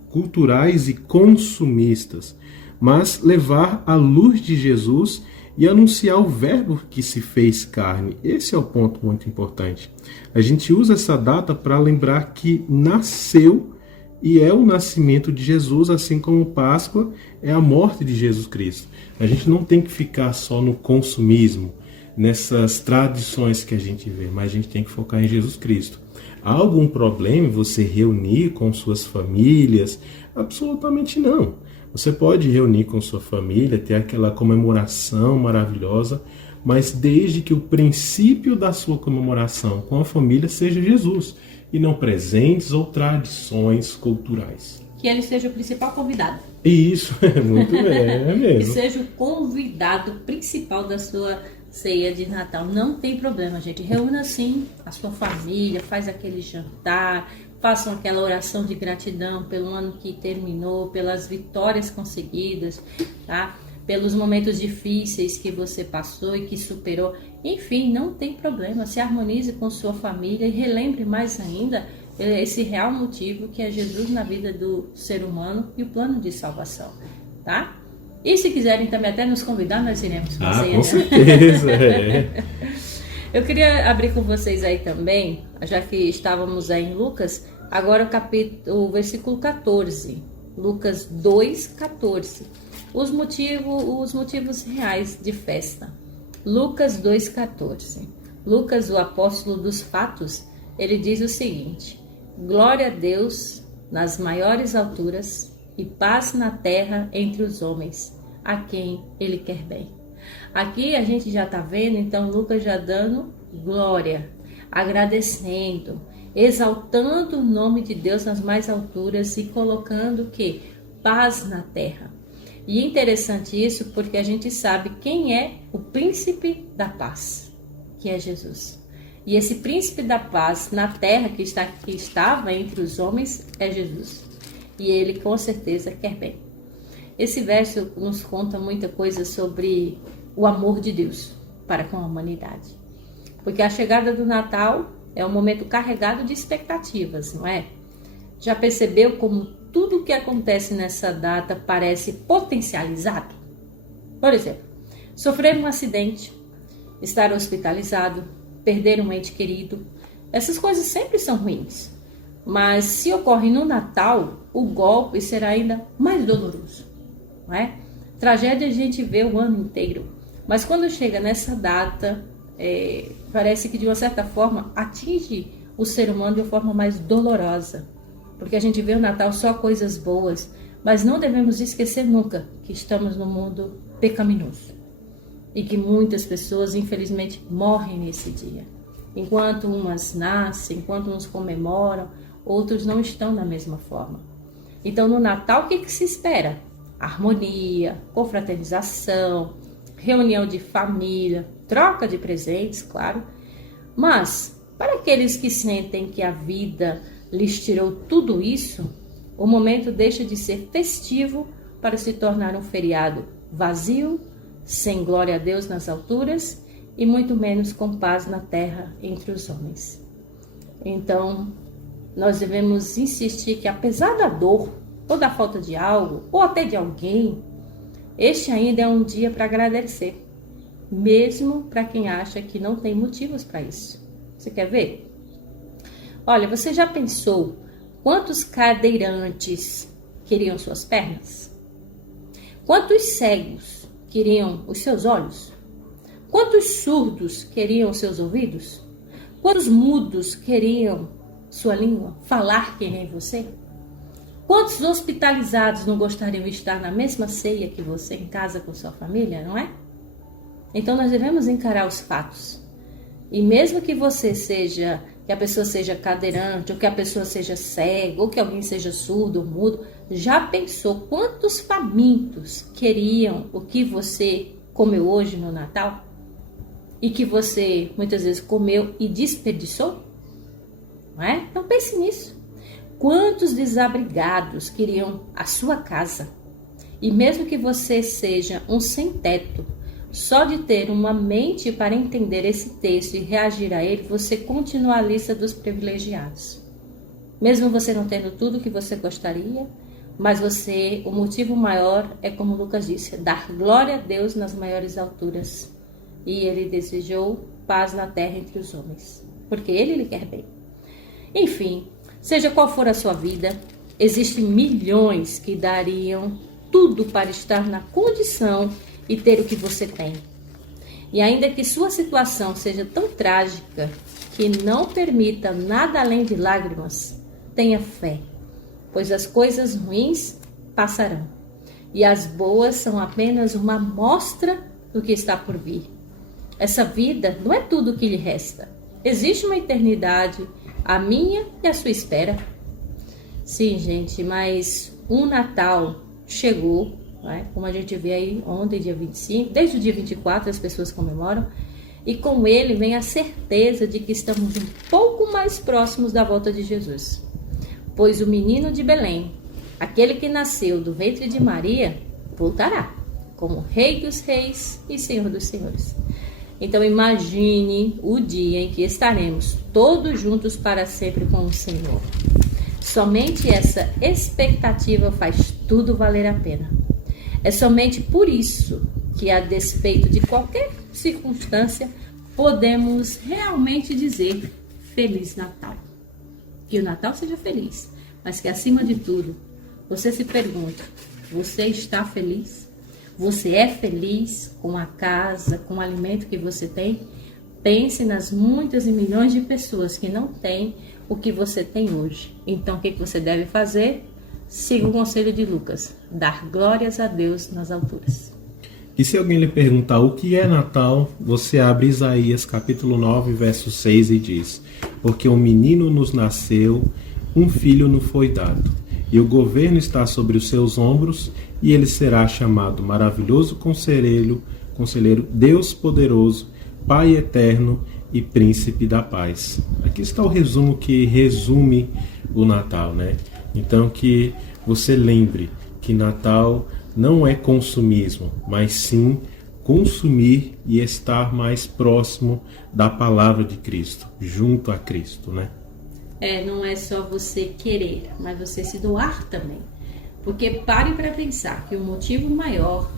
culturais e consumistas, mas levar a luz de Jesus e anunciar o verbo que se fez carne. Esse é o ponto muito importante. A gente usa essa data para lembrar que nasceu e é o nascimento de Jesus, assim como Páscoa é a morte de Jesus Cristo. A gente não tem que ficar só no consumismo, nessas tradições que a gente vê, mas a gente tem que focar em Jesus Cristo. Há algum problema em você reunir com suas famílias? Absolutamente não. Você pode reunir com sua família, ter aquela comemoração maravilhosa, mas desde que o princípio da sua comemoração com a família seja Jesus, e não presentes ou tradições culturais. Que ele seja o principal convidado. Isso, muito bem, é mesmo. Que seja o convidado principal da sua ceia de Natal. Não tem problema, gente. Reúna sim a sua família, faz aquele jantar, façam aquela oração de gratidão pelo ano que terminou, pelas vitórias conseguidas, tá? Pelos momentos difíceis que você passou e que superou. Enfim, não tem problema. Se harmonize com sua família e relembre mais ainda esse real motivo que é Jesus na vida do ser humano e o plano de salvação, tá? E se quiserem também até nos convidar, nós iremos fazer. Com certeza, Eu queria abrir com vocês aí também, já que estávamos aí em Lucas, agora o versículo 14, Lucas 2:14. Os motivos reais de festa. Lucas 2:14. Lucas, o apóstolo dos fatos, ele diz o seguinte: glória a Deus nas maiores alturas e paz na terra entre os homens, a quem ele quer bem. Aqui a gente já está vendo, então, Lucas já dando glória, agradecendo, exaltando o nome de Deus nas mais alturas e colocando o quê? Paz na terra. E é interessante isso porque a gente sabe quem é o príncipe da paz, que é Jesus. E esse príncipe da paz na terra que estava entre os homens é Jesus. E ele com certeza quer bem. Esse verso nos conta muita coisa sobre o amor de Deus para com a humanidade. Porque a chegada do Natal é um momento carregado de expectativas, não é? Já percebeu como tudo o que acontece nessa data parece potencializado? Por exemplo, sofrer um acidente, estar hospitalizado, perder um ente querido. Essas coisas sempre são ruins. Mas se ocorre no Natal, o golpe será ainda mais doloroso, não é? Tragédia a gente vê o ano inteiro. Mas quando chega nessa data, parece que de uma certa forma atinge o ser humano de uma forma mais dolorosa. Porque a gente vê o Natal só coisas boas, mas não devemos esquecer nunca que estamos num mundo pecaminoso. E que muitas pessoas, infelizmente, morrem nesse dia. Enquanto umas nascem, enquanto uns comemoram, outros não estão da mesma forma. Então, no Natal, o que se espera? Harmonia, confraternização, reunião de família, troca de presentes, claro. Mas, para aqueles que sentem que a vida lhes tirou tudo isso, o momento deixa de ser festivo para se tornar um feriado vazio, sem glória a Deus nas alturas e muito menos com paz na terra entre os homens. Então, nós devemos insistir que apesar da dor, ou da falta de algo, ou até de alguém, este ainda é um dia para agradecer, mesmo para quem acha que não tem motivos para isso. Você quer ver? Olha, você já pensou quantos cadeirantes queriam suas pernas? Quantos cegos queriam os seus olhos? Quantos surdos queriam os seus ouvidos? Quantos mudos queriam sua língua falar que nem você? Quantos hospitalizados não gostariam de estar na mesma ceia que você em casa com sua família, não é? Então nós devemos encarar os fatos. E mesmo que que a pessoa seja cadeirante, ou que a pessoa seja cega, ou que alguém seja surdo ou mudo, já pensou quantos famintos queriam o que você comeu hoje no Natal? E que você muitas vezes comeu e desperdiçou? Não é? Então pense nisso. Quantos desabrigados queriam a sua casa? E mesmo que você seja um sem-teto, só de ter uma mente para entender esse texto e reagir a ele, você continua a lista dos privilegiados. Mesmo você não tendo tudo que você gostaria, mas o motivo maior é, como Lucas disse, dar glória a Deus nas maiores alturas. E ele desejou paz na terra entre os homens, porque ele lhe quer bem. Enfim, seja qual for a sua vida, existem milhões que dariam tudo para estar na condição e ter o que você tem. E ainda que sua situação seja tão trágica que não permita nada além de lágrimas, tenha fé, pois as coisas ruins passarão e as boas são apenas uma amostra do que está por vir. Essa vida não é tudo o que lhe resta. Existe uma eternidade, a minha e a sua espera. Sim, gente, mas um Natal chegou, né? Como a gente vê aí ontem, dia 25, desde o dia 24 as pessoas comemoram, e com ele vem a certeza de que estamos um pouco mais próximos da volta de Jesus. Pois o menino de Belém, aquele que nasceu do ventre de Maria, voltará como Rei dos Reis e Senhor dos Senhores. Então imagine o dia em que estaremos todos juntos para sempre com o Senhor. Somente essa expectativa faz tudo valer a pena. É somente por isso que, a despeito de qualquer circunstância, podemos realmente dizer Feliz Natal. Que o Natal seja feliz, mas que acima de tudo, você se pergunte, você está feliz? Você é feliz com a casa, com o alimento que você tem? Pense nas muitas e milhões de pessoas que não têm o que você tem hoje. Então, o que você deve fazer? Siga o conselho de Lucas, dar glórias a Deus nas alturas. E se alguém lhe perguntar o que é Natal, você abre Isaías capítulo 9, verso 6 e diz: porque um menino nos nasceu, um filho nos foi dado, e o governo está sobre os seus ombros, e ele será chamado Maravilhoso Conselheiro, Deus Poderoso, Pai Eterno e Príncipe da Paz. Aqui está o resumo que resume o Natal, né? Então que você lembre que Natal não é consumismo, mas sim consumir e estar mais próximo da palavra de Cristo, junto a Cristo, né? Não é só você querer, mas você se doar também. Porque pare para pensar que o motivo maior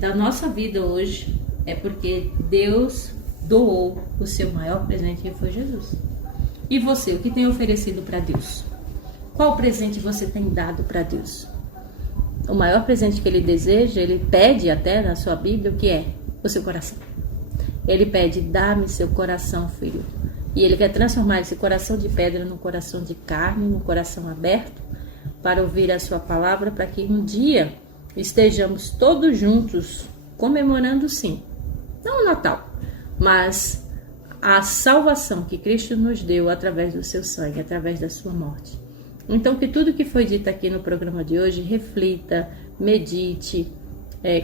da nossa vida hoje é porque Deus doou o seu maior presente, que foi Jesus. E você, o que tem oferecido para Deus? Qual presente você tem dado para Deus? O maior presente que ele deseja, ele pede até na sua Bíblia, o que é? O seu coração. Ele pede, dá-me seu coração, filho. E ele quer transformar esse coração de pedra num coração de carne, num coração aberto, para ouvir a sua palavra, para que um dia estejamos todos juntos, comemorando sim, não o Natal, mas a salvação que Cristo nos deu através do seu sangue, através da sua morte. Então, que tudo que foi dito aqui no programa de hoje, reflita, medite,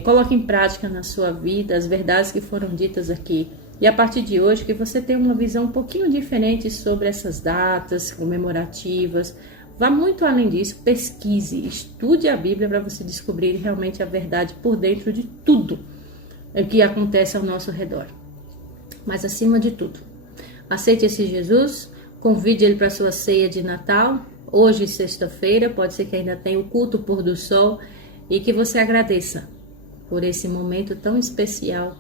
coloque em prática na sua vida as verdades que foram ditas aqui. E a partir de hoje, que você tenha uma visão um pouquinho diferente sobre essas datas comemorativas. Vá muito além disso, pesquise, estude a Bíblia para você descobrir realmente a verdade por dentro de tudo o que acontece ao nosso redor. Mas acima de tudo, aceite esse Jesus, convide ele para a sua ceia de Natal. Hoje, sexta-feira, pode ser que ainda tenha o culto pôr do sol, e que você agradeça por esse momento tão especial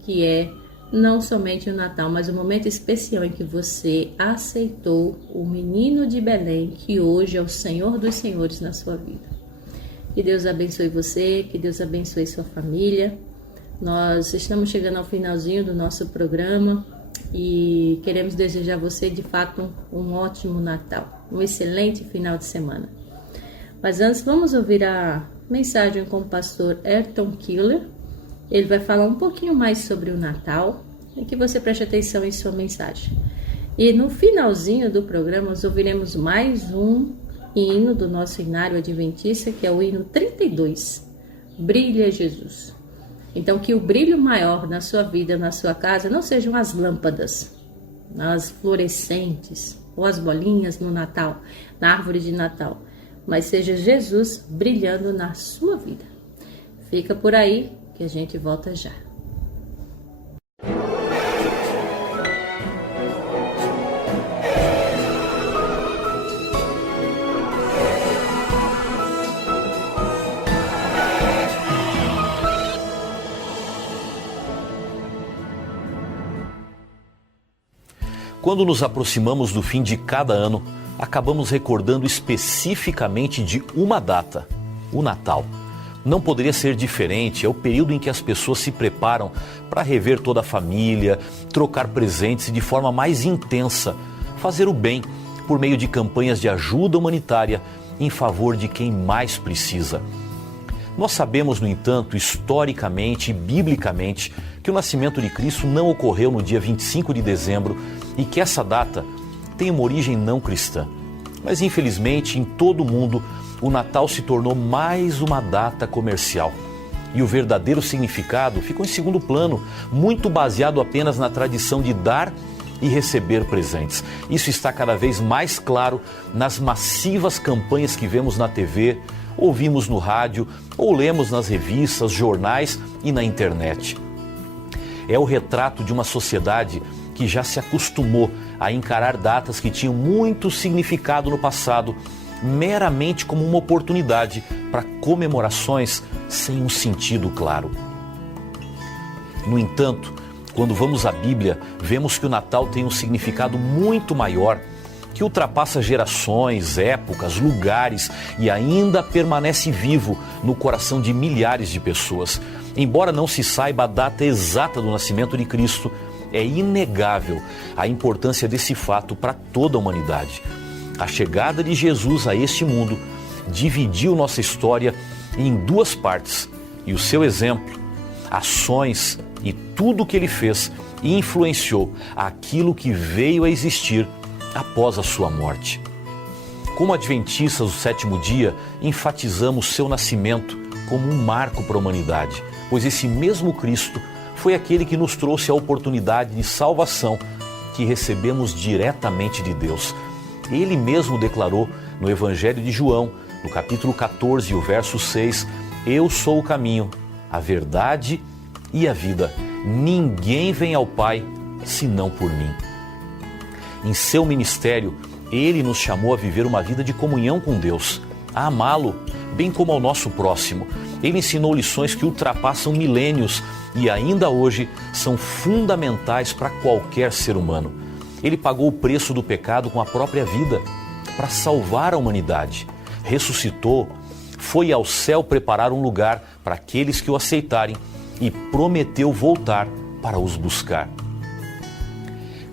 que é não somente o Natal, mas o momento especial em que você aceitou o menino de Belém, que hoje é o Senhor dos Senhores na sua vida. Que Deus abençoe você, que Deus abençoe sua família. Nós estamos chegando ao finalzinho do nosso programa e queremos desejar a você, de fato, um ótimo Natal, um excelente final de semana. Mas antes vamos ouvir a mensagem com o pastor Ayrton Killer. Ele vai falar um pouquinho mais sobre o Natal e que você preste atenção em sua mensagem. E no finalzinho do programa nós ouviremos mais um hino do nosso hinário adventista, que é o hino 32, Brilha Jesus. Então que o brilho maior na sua vida, na sua casa, não sejam as lâmpadas, as fluorescentes ou as bolinhas no Natal, na árvore de Natal, mas seja Jesus brilhando na sua vida. Fica por aí que a gente volta já. Quando nos aproximamos do fim de cada ano, acabamos recordando especificamente de uma data, o Natal. Não poderia ser diferente, é o período em que as pessoas se preparam para rever toda a família, trocar presentes e de forma mais intensa, fazer o bem por meio de campanhas de ajuda humanitária em favor de quem mais precisa. Nós sabemos, no entanto, historicamente e biblicamente, que o nascimento de Cristo não ocorreu no dia 25 de dezembro e que essa data tem uma origem não cristã. Mas, infelizmente, em todo o mundo, o Natal se tornou mais uma data comercial. E o verdadeiro significado ficou em segundo plano, muito baseado apenas na tradição de dar e receber presentes. Isso está cada vez mais claro nas massivas campanhas que vemos na TV, ouvimos no rádio ou lemos nas revistas, jornais e na internet. É o retrato de uma sociedade que já se acostumou a encarar datas que tinham muito significado no passado, meramente como uma oportunidade para comemorações sem um sentido claro. No entanto, quando vamos à Bíblia, vemos que o Natal tem um significado muito maior, que ultrapassa gerações, épocas, lugares e ainda permanece vivo no coração de milhares de pessoas. Embora não se saiba a data exata do nascimento de Cristo, é inegável a importância desse fato para toda a humanidade. A chegada de Jesus a este mundo dividiu nossa história em duas partes e o seu exemplo, ações e tudo o que ele fez influenciou aquilo que veio a existir após a sua morte. Como adventistas do sétimo dia, enfatizamos seu nascimento como um marco para a humanidade, pois esse mesmo Cristo foi aquele que nos trouxe a oportunidade de salvação que recebemos diretamente de Deus. Ele mesmo declarou no Evangelho de João, no capítulo 14, o verso 6, Eu sou o caminho, a verdade e a vida. Ninguém vem ao Pai senão por mim. Em seu ministério, ele nos chamou a viver uma vida de comunhão com Deus, a amá-lo, bem como ao nosso próximo. Ele ensinou lições que ultrapassam milênios e ainda hoje são fundamentais para qualquer ser humano. Ele pagou o preço do pecado com a própria vida para salvar a humanidade. Ressuscitou, foi ao céu preparar um lugar para aqueles que o aceitarem e prometeu voltar para os buscar.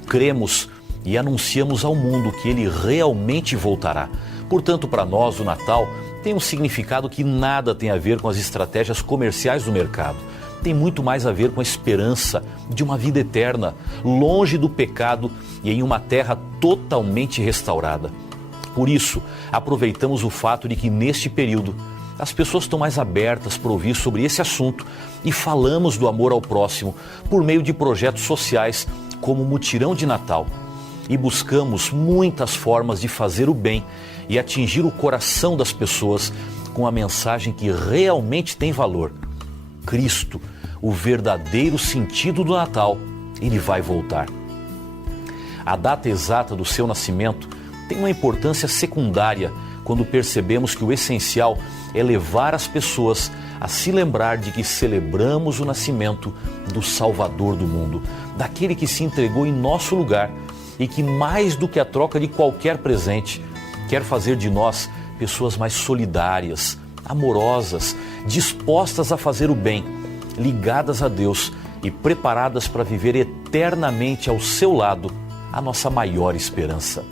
Cremos e anunciamos ao mundo que ele realmente voltará. Portanto, para nós, o Natal tem um significado que nada tem a ver com as estratégias comerciais do mercado. Tem muito mais a ver com a esperança de uma vida eterna, longe do pecado e em uma terra totalmente restaurada. Por isso, aproveitamos o fato de que neste período as pessoas estão mais abertas para ouvir sobre esse assunto e falamos do amor ao próximo por meio de projetos sociais como o Mutirão de Natal. E buscamos muitas formas de fazer o bem e atingir o coração das pessoas com a mensagem que realmente tem valor. Cristo, o verdadeiro sentido do Natal, ele vai voltar. A data exata do seu nascimento tem uma importância secundária quando percebemos que o essencial é levar as pessoas a se lembrar de que celebramos o nascimento do Salvador do mundo, daquele que se entregou em nosso lugar e que, mais do que a troca de qualquer presente, quer fazer de nós pessoas mais solidárias, amorosas, dispostas a fazer o bem, ligadas a Deus e preparadas para viver eternamente ao seu lado, a nossa maior esperança.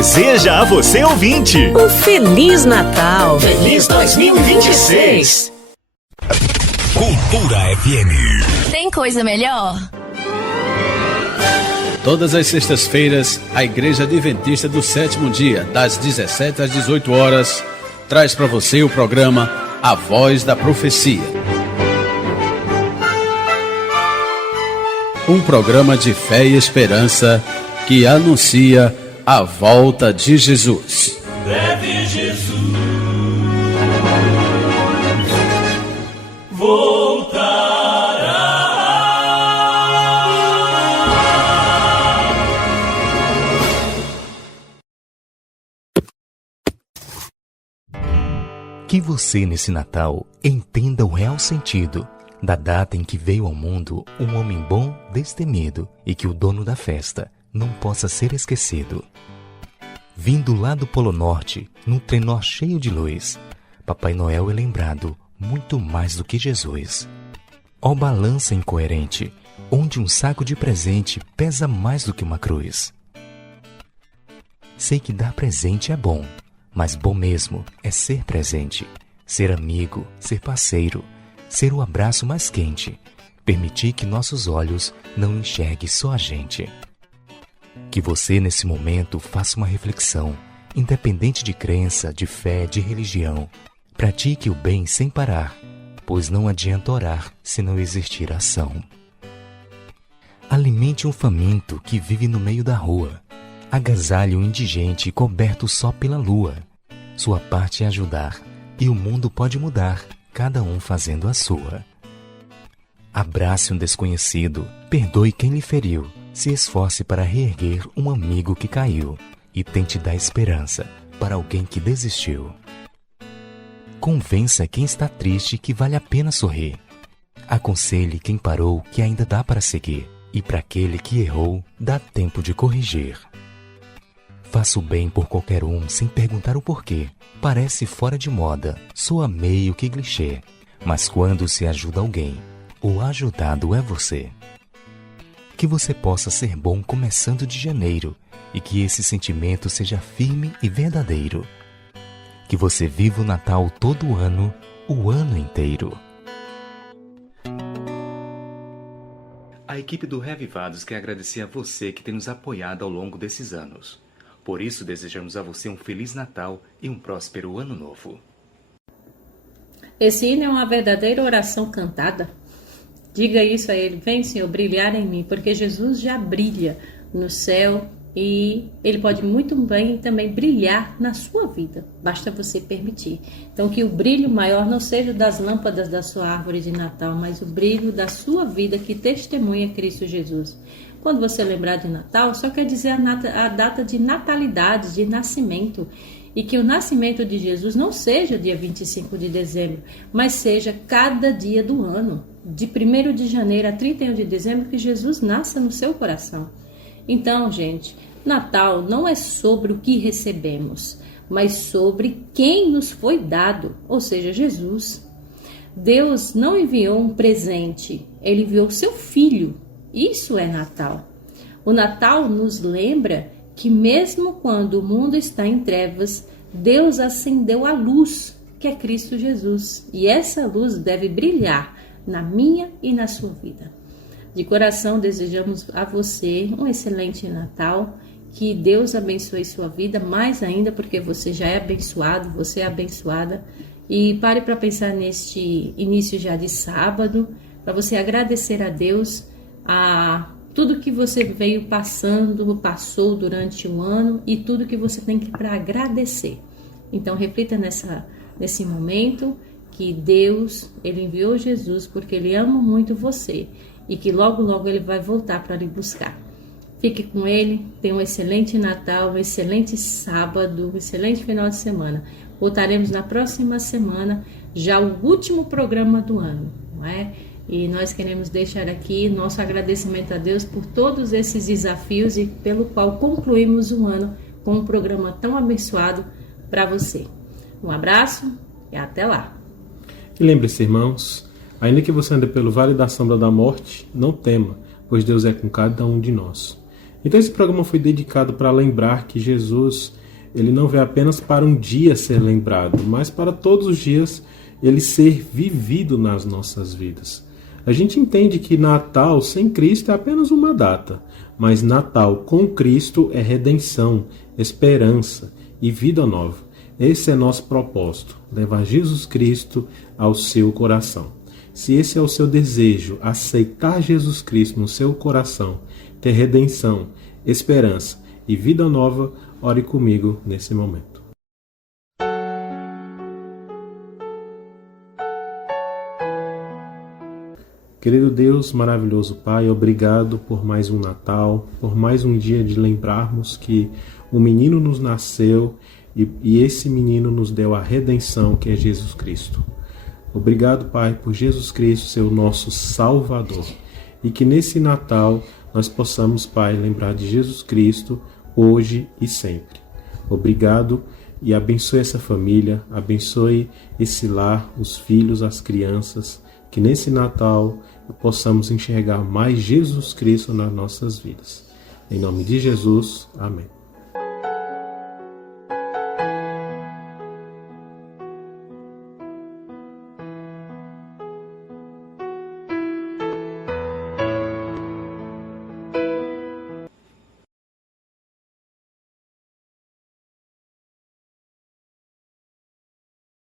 deseja a você, ouvinte, Um Feliz Natal! Feliz 2026. Cultura FM. Tem coisa melhor? Todas as sextas-feiras, a Igreja Adventista do Sétimo Dia, das 17 às 18 horas, traz para você o programa A Voz da Profecia. Um programa de fé e esperança que anuncia a volta de Jesus. Breve Jesus voltará. Que você, nesse Natal, entenda o real sentido da data em que veio ao mundo um homem bom, destemido, e que o dono da festa não possa ser esquecido. Vindo lá do Polo Norte, num trenó cheio de luz, Papai Noel é lembrado muito mais do que Jesus. Ó balança incoerente, onde um saco de presente pesa mais do que uma cruz. Sei que dar presente é bom, mas bom mesmo é ser presente, ser amigo, ser parceiro, ser o abraço mais quente, permitir que nossos olhos não enxerguem só a gente. Que você, nesse momento, faça uma reflexão, independente de crença, de fé, de religião. Pratique o bem sem parar, pois não adianta orar se não existir ação. Alimente um faminto que vive no meio da rua. Agasalhe um indigente coberto só pela lua. Sua parte é ajudar, e o mundo pode mudar, cada um fazendo a sua. Abrace um desconhecido, perdoe quem lhe feriu, se esforce para reerguer um amigo que caiu e tente dar esperança para alguém que desistiu. Convença quem está triste que vale a pena sorrir. Aconselhe quem parou que ainda dá para seguir, e para aquele que errou, dá tempo de corrigir. Faça o bem por qualquer um sem perguntar o porquê. Parece fora de moda, soa meio que clichê, mas quando se ajuda alguém, o ajudado é você. Que você possa ser bom começando de janeiro e que esse sentimento seja firme e verdadeiro. Que você viva o Natal todo ano, o ano inteiro. A equipe do Reavivados quer agradecer a você que tem nos apoiado ao longo desses anos. Por isso, desejamos a você um Feliz Natal e um próspero Ano Novo. Esse hino é uma verdadeira oração cantada. Diga isso a ele: vem, Senhor, brilhar em mim, porque Jesus já brilha no céu e ele pode muito bem também brilhar na sua vida. Basta você permitir. Então, que o brilho maior não seja das lâmpadas da sua árvore de Natal, mas o brilho da sua vida que testemunha Cristo Jesus. Quando você lembrar de Natal, só quer dizer a data de natalidade, de nascimento. E que o nascimento de Jesus não seja dia 25 de dezembro, mas seja cada dia do ano. De 1º de janeiro a 31 de dezembro, que Jesus nasça no seu coração. Então, gente, Natal não é sobre o que recebemos, mas sobre quem nos foi dado, ou seja, Jesus. Deus não enviou um presente, ele enviou seu Filho. Isso é Natal. O Natal nos lembra que mesmo quando o mundo está em trevas, Deus acendeu a luz, que é Cristo Jesus. E essa luz deve brilhar na minha e na sua vida. De coração, desejamos a você um excelente Natal. Que Deus abençoe sua vida, mais ainda porque você já é abençoado, você é abençoada. E pare para pensar neste início já de sábado, para você agradecer a Deus a tudo que você veio passou durante o ano e tudo que você tem para agradecer. Então reflita nesse momento que Deus, ele enviou Jesus porque ele ama muito você e que logo logo ele vai voltar para lhe buscar. Fique com ele, tenha um excelente Natal, um excelente sábado, um excelente final de semana. Voltaremos na próxima semana, já o último programa do ano, não é? E nós queremos deixar aqui nosso agradecimento a Deus por todos esses desafios e pelo qual concluímos o ano com um programa tão abençoado para você. Um abraço e até lá. E lembre-se, irmãos, ainda que você ande pelo vale da sombra da morte, não tema, pois Deus é com cada um de nós. Então esse programa foi dedicado para lembrar que Jesus, ele não veio apenas para um dia ser lembrado, mas para todos os dias ele ser vivido nas nossas vidas. A gente entende que Natal sem Cristo é apenas uma data, mas Natal com Cristo é redenção, esperança e vida nova. Esse é nosso propósito, levar Jesus Cristo ao seu coração. Se esse é o seu desejo, aceitar Jesus Cristo no seu coração, ter redenção, esperança e vida nova, ore comigo nesse momento. Querido Deus, maravilhoso Pai, obrigado por mais um Natal, por mais um dia de lembrarmos que um menino nos nasceu e esse menino nos deu a redenção, que é Jesus Cristo. Obrigado, Pai, por Jesus Cristo ser o nosso Salvador. E que nesse Natal nós possamos, Pai, lembrar de Jesus Cristo hoje e sempre. Obrigado e abençoe essa família, abençoe esse lar, os filhos, as crianças, que nesse Natal possamos enxergar mais Jesus Cristo nas nossas vidas. Em nome de Jesus, amém.